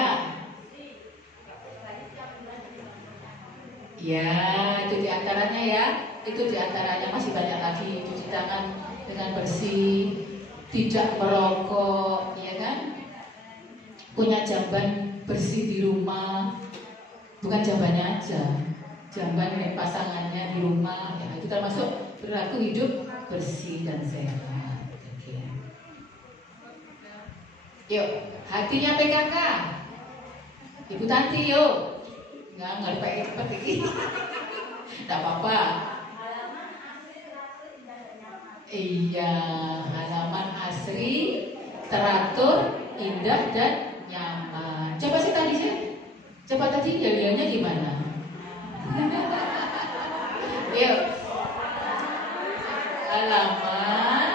Ya, itu diantaranya ya. Itu diantaranya, masih banyak lagi. Cuci tangan dengan bersih, tidak merokok, ya kan? Punya jamban bersih di rumah, bukan jambannya aja, jamban dengan pasangannya di rumah, ya, itu termasuk perilaku hidup bersih dan sehat. Oke. Yuk, hatinya PKK, Ibu Tanti yuk, nggak seperti ini, nggak apa-apa. Iya, halaman asri, teratur, indah dan nyaman. Coba sih tadi sih. Coba tadi jalannya gimana? Yuk. Halaman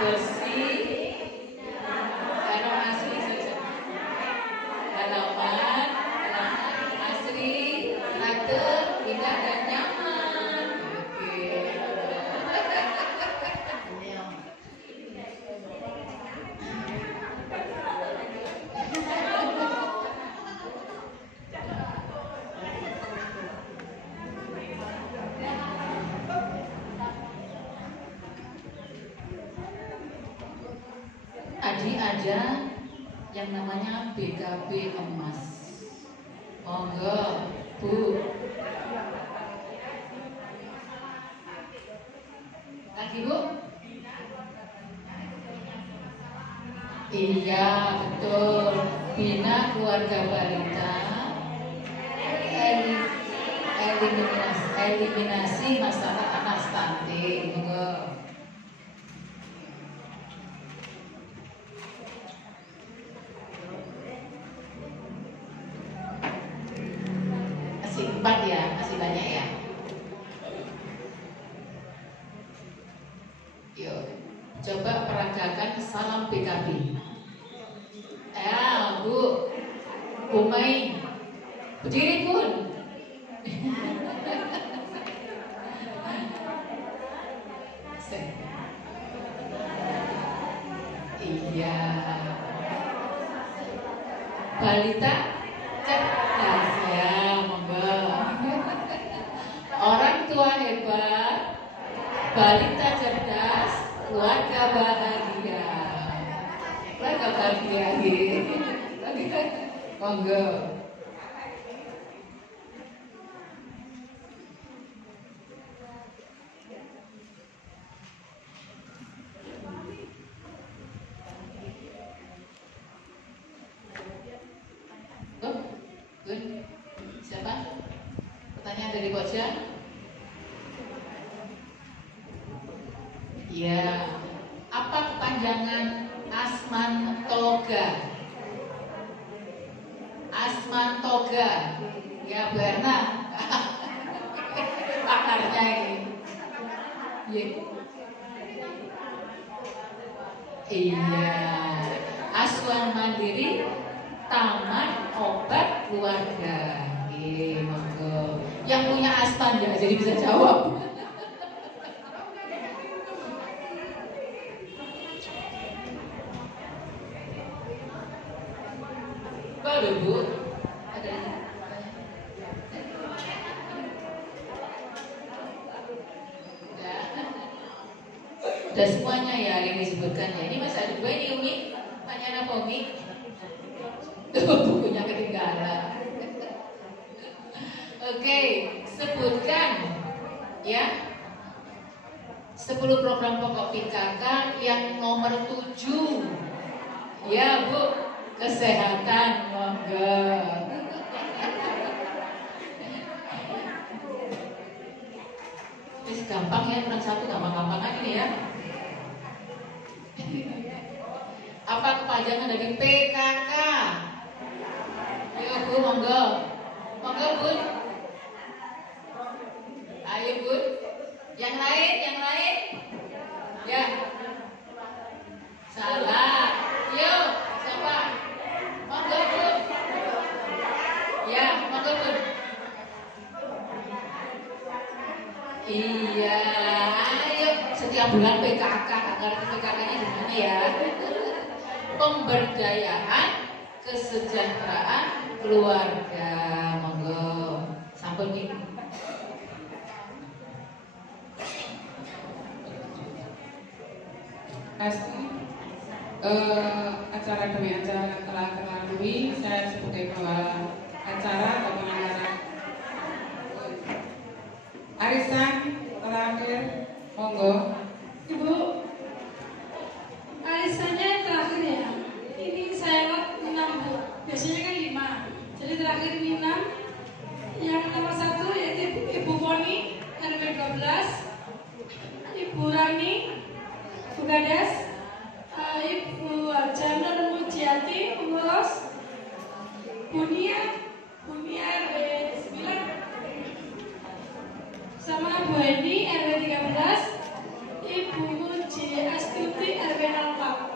bersih. Halaman asri. Halaman asri, teratur, indah dan nyaman. Oke. Tadi ada yang namanya BKB emas. Monggo, Bu. Lagi, Bu? Iya, betul. Bina keluarga balita, eliminasi masalah anak stunting. Monggo. Masih 4 ya, masih banyak ya. Yuk, coba peragakan salam PKB. Ya, Bu Mai, berdiri pun. Iya. Balita cerdas ya, monggo. Orang tua hebat, balita cerdas, keluarga bahagia. Keluarga bahagia gitu. Monggo. Good. Siapa? Pertanyaan dari Bocah? Ya. Apa kepanjangan Asmantoga? Asmantoga. Ya, Bu Erna. Pakarnya ini. Iya. Asuhan mandiri, taman obat keluarga. Monggo. Yang punya asman ya, jadi bisa jawab. Baru Bu. Ada lagi? Udah semuanya ya yang disebutkan ya. Ini masih ada 2 ini Umi. Tanya apa Umi? Bukunya ketinggalan. Oke, sebutkan ya 10 program pokok PKK yang nomor 7. Ya Bu, kesehatan, monggo. Gampang ya, kurang satu gampang-gampang ini ya. Apa kepanjangan dari PKK? Ayo Bu, monggo. Monggo Bun. Ayo Bun. Yang lain, yang lain. Ya. Salah. Yuk, siapa? Monggo Bun. Ya, monggo Bun. Iya, ayo setiap bulan PKK, agar PKK-nya gimana ya? Pemberdayaan kesejahteraan keluarga, monggo. Sampun nih. Pasti acara demi acara telah terlalui. Saya sebagai kepala acara atau pengacara arisan terakhir, monggo. Ibu, arisannya terakhir ya. Ini saya lot 6 Bu. Biasanya kan 5. Jadi terakhir ini 6. Yang nomor 1 yaitu Ibu Foni RW 12, Ibu Rani Bukades, Ibu Janur Mujiati Ulos, Bunia RW 9, sama Bu Eni RW 13, Ibu Muji Astuti RW 04.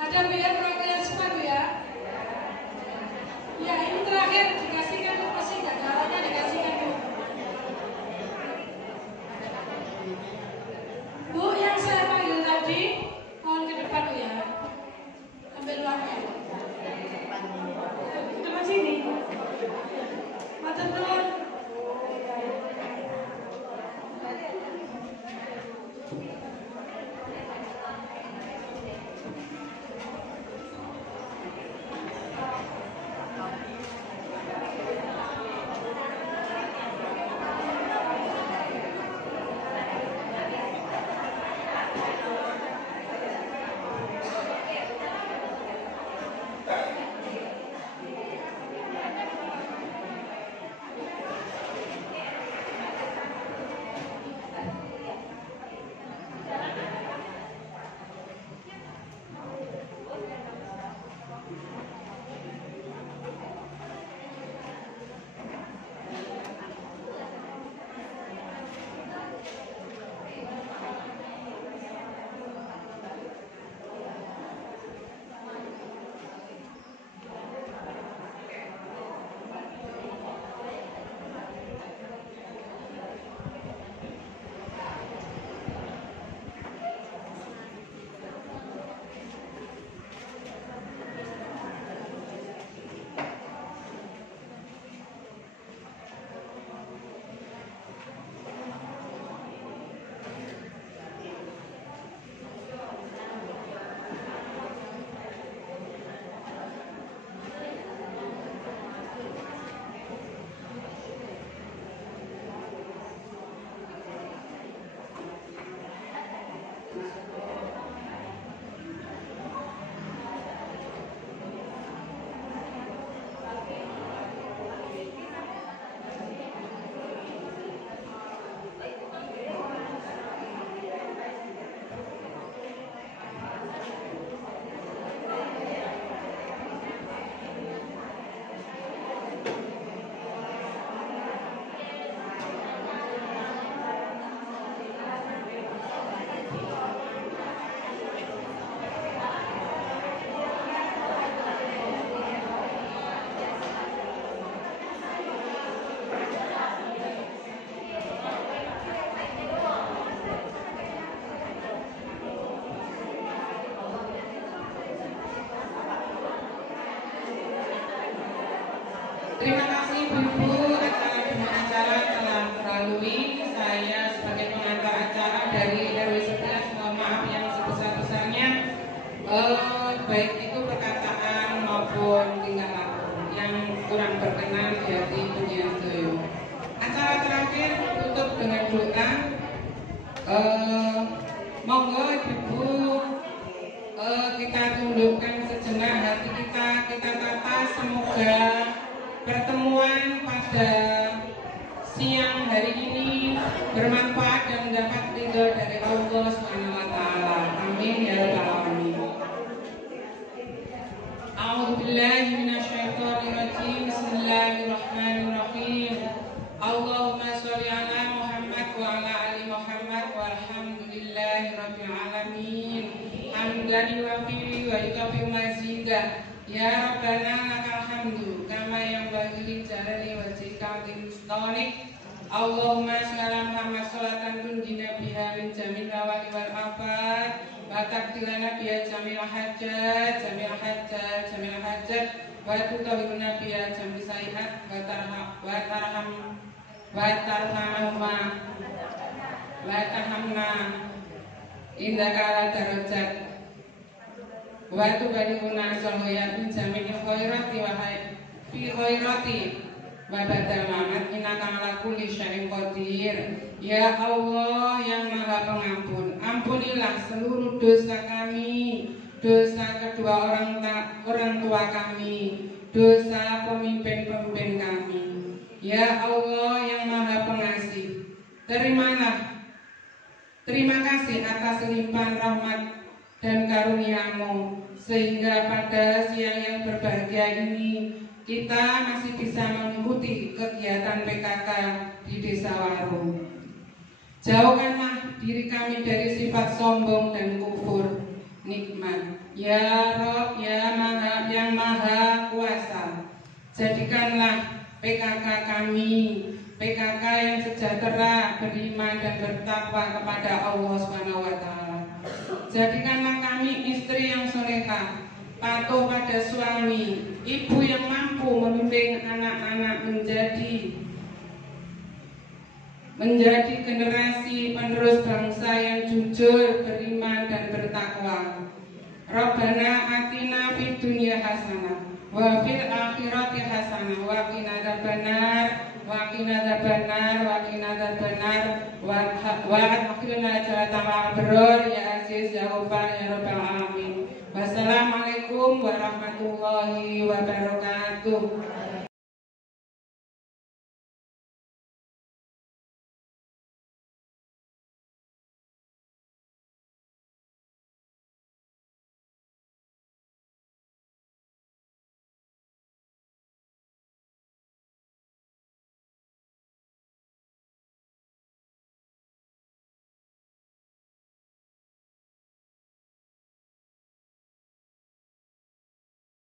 Ada biaya perwakilan semua Bu ya? Ya ini terakhir dikasihkan Bu, masih nggak caranya dikasihkan Bu. Bu yang saya panggil tadi mohon ke depan Bu ya. Ambil uangnya. Depan sini. Matur nuwun. Terima kasih Bu-Ibu, acara demi acara telah terlalui. Saya sebagai pengantar acara dari RW 11 mohon maaf yang sebesar-besarnya, baik itu perkataan maupun tingkah laku yang kurang berkenan di hati Pujian Toyo. Acara terakhir tutup dengan doa. Monggo Ibu, kita tundukkan sejenak hati kita tata. Semoga pertemuan pada siang hari ini bermanfaat dan mendapat ridho dari Allah Subhanahu wa taala. Amin ya rabbal alamin. A'udzubillahi minasyaitonir rajim. Bismillahirrahmanirrahim. Allahumma sholli ala Muhammad wa ala ali Muhammad walhamdulillahi rabbil alamin. Hamdan yuwafi wa yukafi mazidah. Ya Rabbana lakal hamdu kama yanbaghi li jalali wajhika wa sultanik. Allahumma sholli ala Muhammad sholatan tunjina biha min jamil awali wal afat wa taqdilana biha jamil hajat wa tutahhiruna biha jamil sayiat wa tarhamna indaka ala darajat wa tubalighuna salawat min jamil khairati wa fi khairati wa badal mamat innaka ala kulli syai'in qadir. Ya Allah yang Maha Pengampun, ampunilah seluruh dosa kami, dosa kedua orang tua kami, dosa pemimpin-pemimpin kami. Ya Allah yang Maha Pengasih, terima kasih atas limpahan rahmat dan karunia-Mu sehingga pada siang yang berbahagia ini kita masih bisa mengikuti kegiatan PKK di Desa Waru. Jauhkanlah diri kami dari sifat sombong dan kufur nikmat. Ya Rob, ya Maha, yang Maha Kuasa, jadikanlah PKK kami PKK yang sejahtera, beriman dan bertakwa kepada Allah Subhanahu wa taala. Jadikanlah kami istri yang solehah, patuh pada suami, ibu yang mampu membimbing anak-anak menjadi generasi penerus bangsa yang jujur, beriman dan bertakwa. Rabbana atina fid dunya hasanah wa fil akhirati hasanah wa qina adzabannar wa qina adzabannar wa akhirna jannata ma'brur ya aziz ya ghafar ya rabbal alamin. Wassalamualaikum warahmatullahi wabarakatuh.